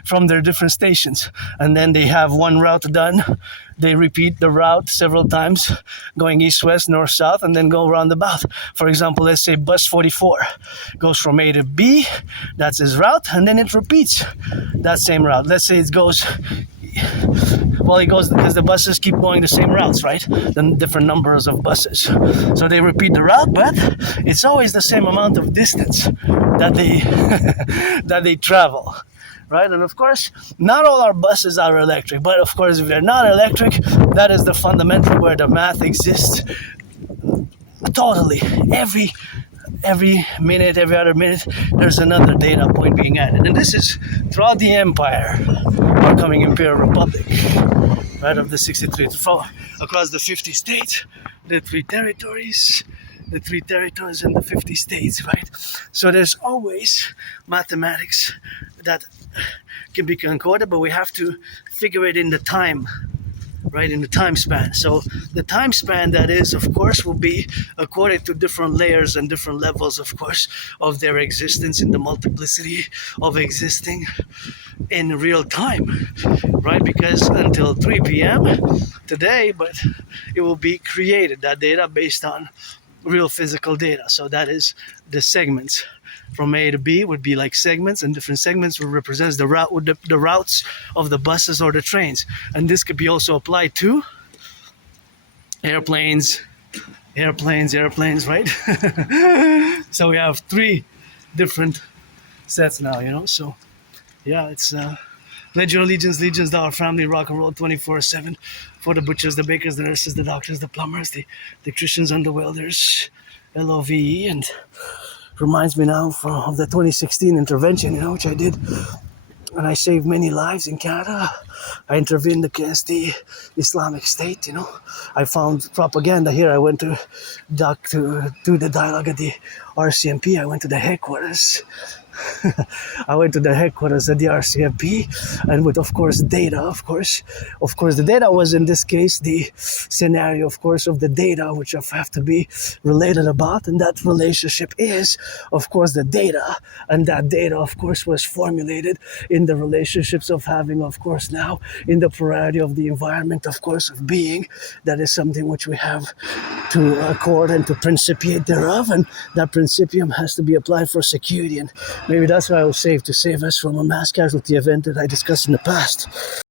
from their different stations. And then they have one route done. They repeat the route several times, going east, west, north, south, and then go roundabout. For example, let's say bus 44 goes from A to B, that's his route, and then it repeats that same route. Let's say it goes because the buses keep going the same routes, right? The different numbers of buses. So they repeat the route, but it's always the same amount of distance that they travel. Right? And of course, not all our buses are electric, but of course, if they're not electric, that is the fundamental where the math exists totally. Every minute, every other minute, there's another data point being added. And this is throughout the empire, our coming Imperial Republic, right, of the 63, across the 50 states, the 3 territories, and the 50 states, right? So there's always mathematics that can be concorded, but we have to figure it in the time, right, in the time span. So the time span, that is, of course, will be according to different layers and different levels, of course, of their existence in the multiplicity of existing in real time, right? Because until 3 p.m. today, but it will be created, that data, based on real physical data. So that is the segments from A to B would be like segments, and different segments will represent the routes of the buses or the trains. And this could be also applied to airplanes, right? So we have 3 different sets now, so yeah, it's pledge your allegiance to our family, rock and roll 24/7, for the butchers, the bakers, the nurses, the doctors, the plumbers, the electricians, and the welders, LOVE. And reminds me now of the 2016 intervention, which I did, and I saved many lives in Canada. I intervened against the Islamic State, I found propaganda here. I went to the dialogue at the RCMP. I went to the headquarters. I went to the headquarters at the RCMP, and with, of course, data, of course. Of course, the data was, in this case, the scenario, of course, of the data, which have to be related about, and that relationship is, of course, the data, and that data, of course, was formulated in the relationships of having, of course, now, in the plurality of the environment, of course, of being. That is something which we have to accord and to principiate thereof, and that principium has to be applied for security, and maybe that's why I was saved, to save us from a mass casualty event that I discussed in the past.